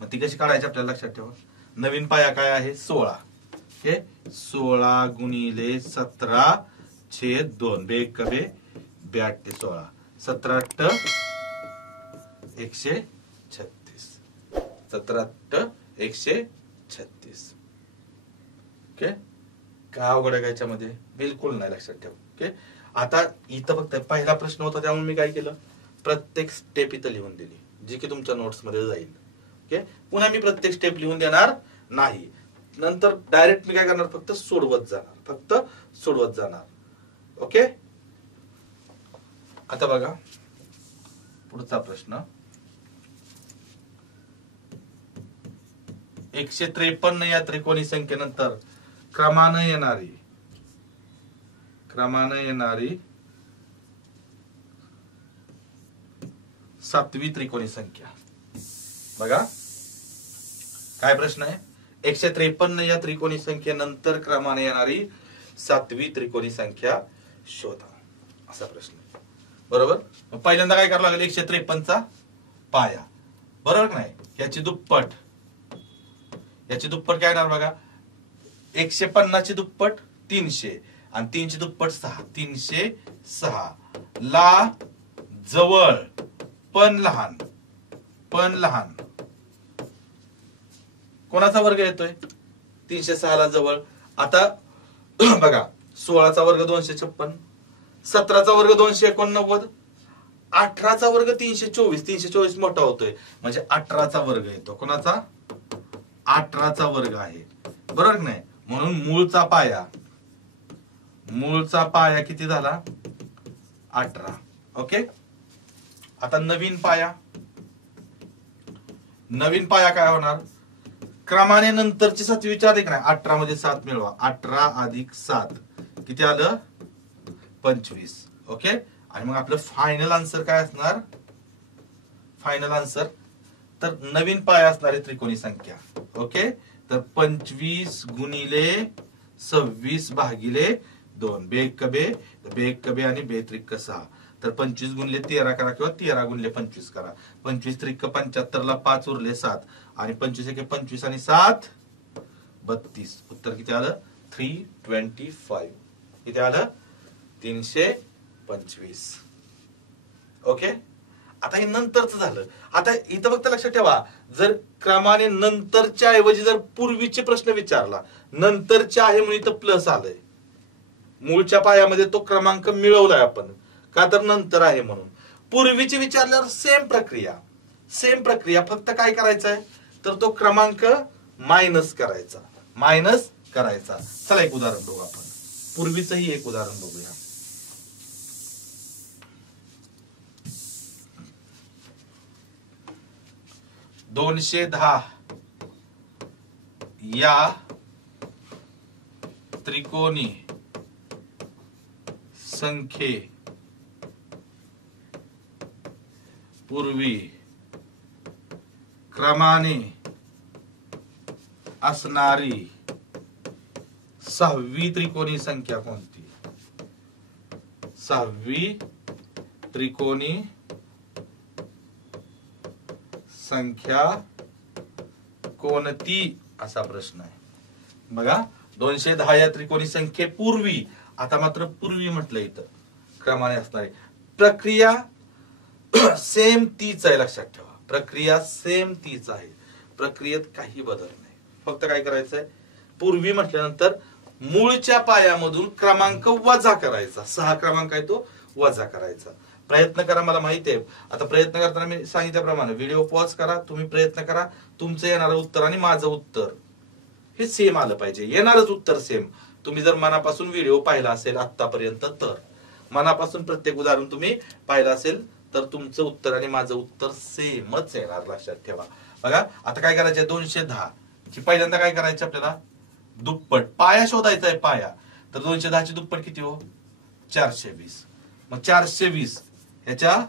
मग ती कशी काढायची आपल्याला लक्षात ठेवा. नवीन पाया काय आहे? 16. ओके, 16 गुणिले 17/2. बेग कबे 8 ते 16. 17 136. 17 136. ओके, काय अवघड आहे याच्यामध्ये? बिलकुल नाही, लक्षात ठेव. ओके, आता इथं फक्त पहिला प्रश्न होता त्यामुळे मी काय केलं, प्रत्येक स्टेप इथं लिहून दिली, जी की तुमच्या नोट्स मध्ये जाईल. ओके, पुन्हा मी प्रत्येक स्टेप लिहून देणार नाही. नंतर डायरेक्ट मी काय करणार, फक्त सोडवत जाणार. ओके, आता बघा पुढचा प्रश्न. 153 या त्रिकोणी संख्येनंतर क्रमाने येणारी 7वी त्रिकोणी संख्या. बघा काय प्रश्न आहे. 153 या त्रिकोणी संख्येनंतर क्रमाने येणारी 7वी त्रिकोणी संख्या शोधा, असा प्रश्न. बरोबर, पहिल्यांदा काय करावं लागेल, 153चा पाया, बरोबर नाही, याची दुप्पट काय येणार बघा. 150ची दुप्पट 300 आणि 3ची दुप्पट 6. 306 ला जवळ पण लहान कोणाचा वर्ग येतोय? 306 ला जवळ. आता बघा, 16चा वर्ग 256, 17चा वर्ग 289, 18चा वर्ग 324. 324 मोठा होतोय म्हणजे 18चा वर्ग येतो. कोणाचा? 18चा वर्ग आहे, बरोबर नाही. म्हणून मूळचा पाया किती झाला? 18. ओके, आता नवीन पाया काय होणार? क्रमाने नंतरची 7वी विचारली की नाही, 18 मध्ये 7 मिळवा. 18 अधिक 7 किती आलं? 25. ओके, आणि मग आपलं फायनल आन्सर काय असणार? फायनल आन्सर तर नवीन पाया असणारी त्रिकोणी संख्या. ओके, तर 25 गुणिले 26 भागिले 2. बेग कबे आणि बेत्रिक 6. तर 25 गुणिले 13 करा किंवा 13 गुणिले 25 करा. 25 त्रिक 75 ला 5 उरले 7 आणि 25 एके 25 आणि 7 32. उत्तर किती आलं? 325. किती आलं? 325. ओके, आता हे नंतरच झालं. आता इथं फक्त लक्षात ठेवा, जर क्रमाने नंतरच्या ऐवजी जर पूर्वीचे प्रश्न विचारला, नंतरच्या आहे म्हणून इथं प्लस आलंय. मूळच्या पायामध्ये तो क्रमांक मिळवलाय आपण, का तर नंतर आहे म्हणून. पूर्वीचे विचारल्यावर सेम प्रक्रिया, फक्त काय करायचंय तर तो क्रमांक मायनस करायचा. चला एक उदाहरण बघू आपण. पूर्वीचंही एक उदाहरण बघूया. $210 या त्रिकोणी संख्ये पूर्वी क्रमाने असणारी 6वी त्रिकोणी संख्या कोणती? 6वी त्रिकोणी संख्या कोणती, असा प्रश्न आहे. बघा, 210 या त्रिकोणी संख्येपूर्वी, आता मात्र पूर्वी म्हटलं इथं, क्रमाने असणारी. प्रक्रिया सेम तीच आहे, लक्षात ठेवा. प्रक्रिया सेम तीच आहे, प्रक्रियेत काही बदल नाही. फक्त काय करायचंय, पूर्वी म्हटल्यानंतर मूळच्या पायामधून क्रमांक वजा करायचा. 6 क्रमांक आहे तो वजा करायचा. प्रयत्न करा, मला माहिती आहे. आता प्रयत्न करताना मी सांगितल्याप्रमाणे व्हिडिओ पॉज करा, तुम्ही प्रयत्न करा. तुमचं येणारं उत्तर आणि माझं उत्तर हे सेम आलं पाहिजे. येणारच उत्तर सेम. तुम्ही जर मनापासून व्हिडिओ पाहिला असेल आतापर्यंत, तर मनापासून प्रत्येक उदाहरण तुम्ही पाहिलं असेल तर तुमचं उत्तर आणि माझं उत्तर सेमच येणार, लक्षात ठेवा. बघा, आता काय करायचं, 210 ची पहिल्यांदा काय करायचं आपल्याला, दुप्पट. पाया शोधायचा आहे पाया. तर 210 ची दुप्पट किती हो? 420. मग 420 ह्याच्या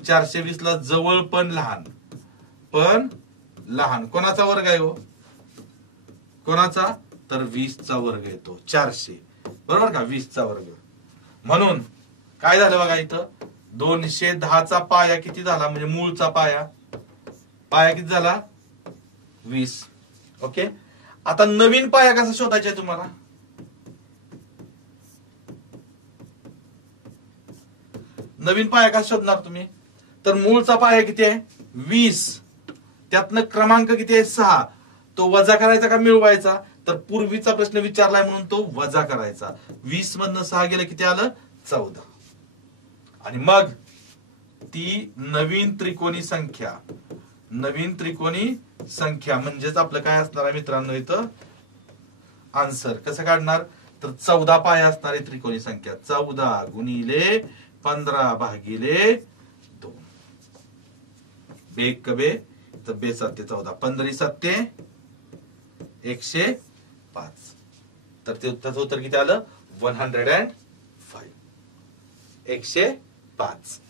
420 ला जवळ पण लहान कोणाचा वर्ग आहे हो? कोणाचा? तर 20 चा वर्ग येतो. 400 बरोबर का? 20 चा वर्ग. म्हणून काय झालं बघा इथं, 210 चा पाया किती झाला? म्हणजे मूळचा पाया किती झाला? 20. ओके. आता नवीन पाया कसा शोधायचा आहे तुम्हाला? नवीन पाया कसा शोधणार तुम्ही? तर मूळचा पाया किती आहे? 20. त्यातनं क्रमांक किती आहे? 6. तो वजा करायचा का मिळवायचा? तर पूर्वीचा प्रश्न विचारलाय म्हणून तो वजा करायचा. 20 मधनं 6 गेलं किती आलं? 14. आणि मग ती नवीन त्रिकोणी संख्या म्हणजेच आपलं काय असणार आहे मित्रांनो इथं आन्सर. कसं काढणार? तर 14 पाया असणार आहे त्रिकोणी संख्या. 14 गुणिले 15 भागिले 2. बे कबे तर बे 7 14 15 7 105. तर त्याचं उत्तर किती आलं? 105. 105.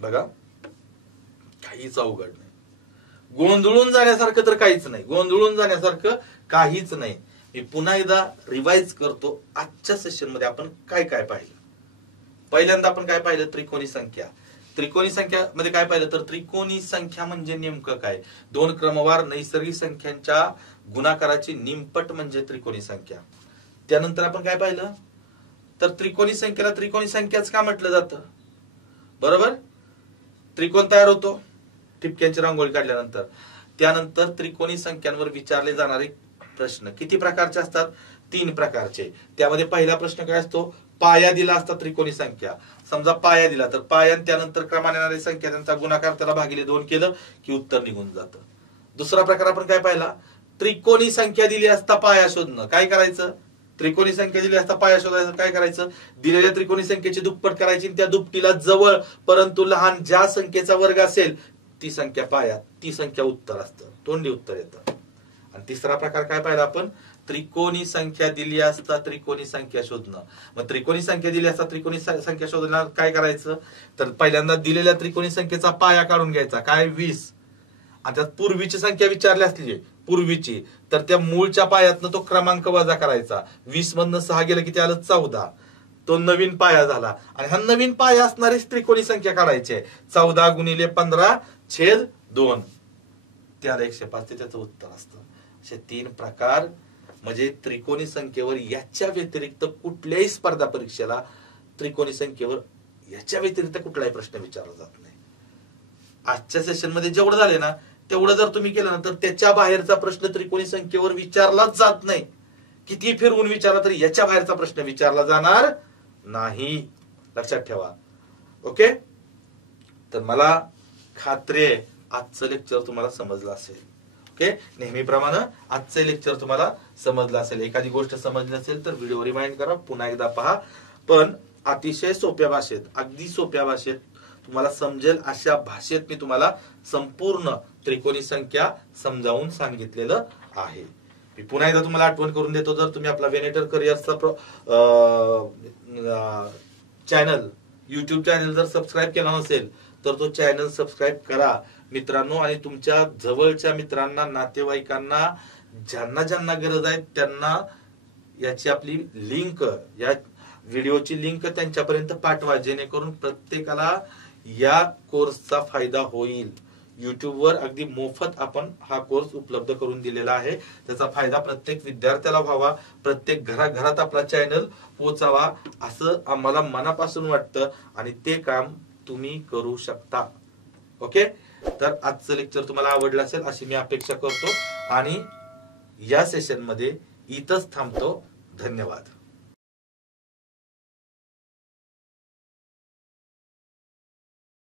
बघा काहीच अवघड नाही. गोंधळून जाण्यासारखं तर काहीच नाही. मी पुन्हा एकदा रिवाइज करतो. आजच्या सेशन मध्ये आपण काय काय पाहिलं? पहिल्यांदा आपण काय पाहिलं? त्रिकोणी संख्या मध्ये काय पाहिलं? तर त्रिकोणी संख्या म्हणजे नेमकं काय? 2 क्रमवार नैसर्गिक संख्यांच्या गुणाकाराची निमपट म्हणजे त्रिकोणी संख्या. त्यानंतर आपण काय पाहिलं? तर त्रिकोणी संख्येला त्रिकोणी संख्याच का म्हटलं जातं? बरोबर. त्रिकोण तयार होतो ठिपक्यांची रांगोळी काढल्यानंतर. त्यानंतर त्रिकोणी संख्यांवर विचारले जाणारे प्रश्न किती प्रकारचे असतात? 3 प्रकारचे. त्यामध्ये पहिला प्रश्न काय असतो? पाया दिला असता त्रिकोणी संख्या. समजा पाया दिला तर पाया त्यानंतर क्रमाने येणारी संख्या त्यांचा गुणाकार त्याला भागिले 2 केलं की उत्तर निघून जातं. दुसरा प्रकार आपण काय पाहिला? त्रिकोणी संख्या दिली असता पाया शोधणं. काय करायचं? त्रिकोणी संख्या दिली असता पाया शोधायचं. काय करायचं? दिलेल्या त्रिकोणी संख्येची दुप्पट करायची. त्या दुपटीला जवळ परंतु लहान ज्या संख्येचा वर्ग असेल ती संख्या पाया, ती संख्या उत्तर असतं. तोंडी उत्तर येतं. आणि तिसरा प्रकार काय पाहिला आपण? त्रिकोणी संख्या दिली असता त्रिकोणी संख्या शोधणं. मग त्रिकोणी संख्या दिली असता त्रिकोणी संख्या शोधण्याला काय करायचं? तर पहिल्यांदा दिलेल्या त्रिकोणी संख्येचा पाया काढून घ्यायचा. काय? 20. आणि त्यात पूर्वीची संख्या विचारली असली पूर्वीची तर त्या मूळच्या पायातनं तो क्रमांक वजा करायचा. 20 मधनं 6 गेलं किती आलं? 14. तो नवीन पाया झाला. आणि हा नवीन पाया असणारी त्रिकोणी संख्या काढायची. 14 गुणिले 15 छेद 2 त्याला 105 ते त्याचं उत्तर असतं. असे 3 प्रकार म्हणजे त्रिकोणी संख्येवर याच्या व्यतिरिक्त कुठल्याही स्पर्धा परीक्षेला त्रिकोणी संख्येवर याच्या व्यतिरिक्त कुठलाही प्रश्न विचारला जात नाही. आजच्या सेशन मध्ये जेवढं झाले ना तेवढं जर तुम्ही केलं ना तर त्याच्या बाहेरचा प्रश्न त्रिकोणी संख्येवर विचारलाच जात नाही. किती फिरवून विचारला तरी याच्या बाहेरचा प्रश्न विचारला जाणार नाही. लक्षात ठेवा. ओके. तर मला खात्री आहे आजचं लेक्चर तुम्हाला समजलं असेल. ओके. नेहमीप्रमाणे आजचं लेक्चर तुम्हाला समजलं असेल. एखादी गोष्ट समजली असेल तर व्हिडिओ रिमाइंड करा, पुन्हा एकदा पहा. पण अतिशय सोप्या भाषेत, अगदी सोप्या भाषेत तुम्हाला समजेल अशा भाषेत मी तुम्हाला संपूर्ण त्रिकोणी संख्या समजावून सांगितलेलं आहे. मी पुन्हा एकदा तुम्हाला आठवण करून देतो. जर तुम्ही आपला वेनेटर करिअरचा चॅनल युट्यूब चॅनल जर सबस्क्राईब केला नसेल तर तो चॅनल सबस्क्राईब करा मित्रांनो. आणि तुमच्या जवळच्या मित्रांना, नातेवाईकांना, ज्यांना ज्यांना गरज आहे त्यांना याची आपली लिंक, या व्हिडिओची लिंक त्यांच्यापर्यंत पाठवा, जेणेकरून प्रत्येकाला या कोर्सचा फायदा होईल. युट्यूबवर अगदी मोफत आपण हा कोर्स उपलब्ध करून दिलेला आहे. त्याचा फायदा प्रत्येक विद्यार्थ्याला व्हावा, प्रत्येक घराघरात आपला चॅनल पोहोचावा असं आम्हाला मनापासून वाटतं आणि ते काम तुम्ही करू शकता. ओके. तर आजचं लेक्चर तुम्हाला आवडलं असेल अशी मी अपेक्षा करतो आणि या सेशन मध्ये इथंच थांबतो. धन्यवाद.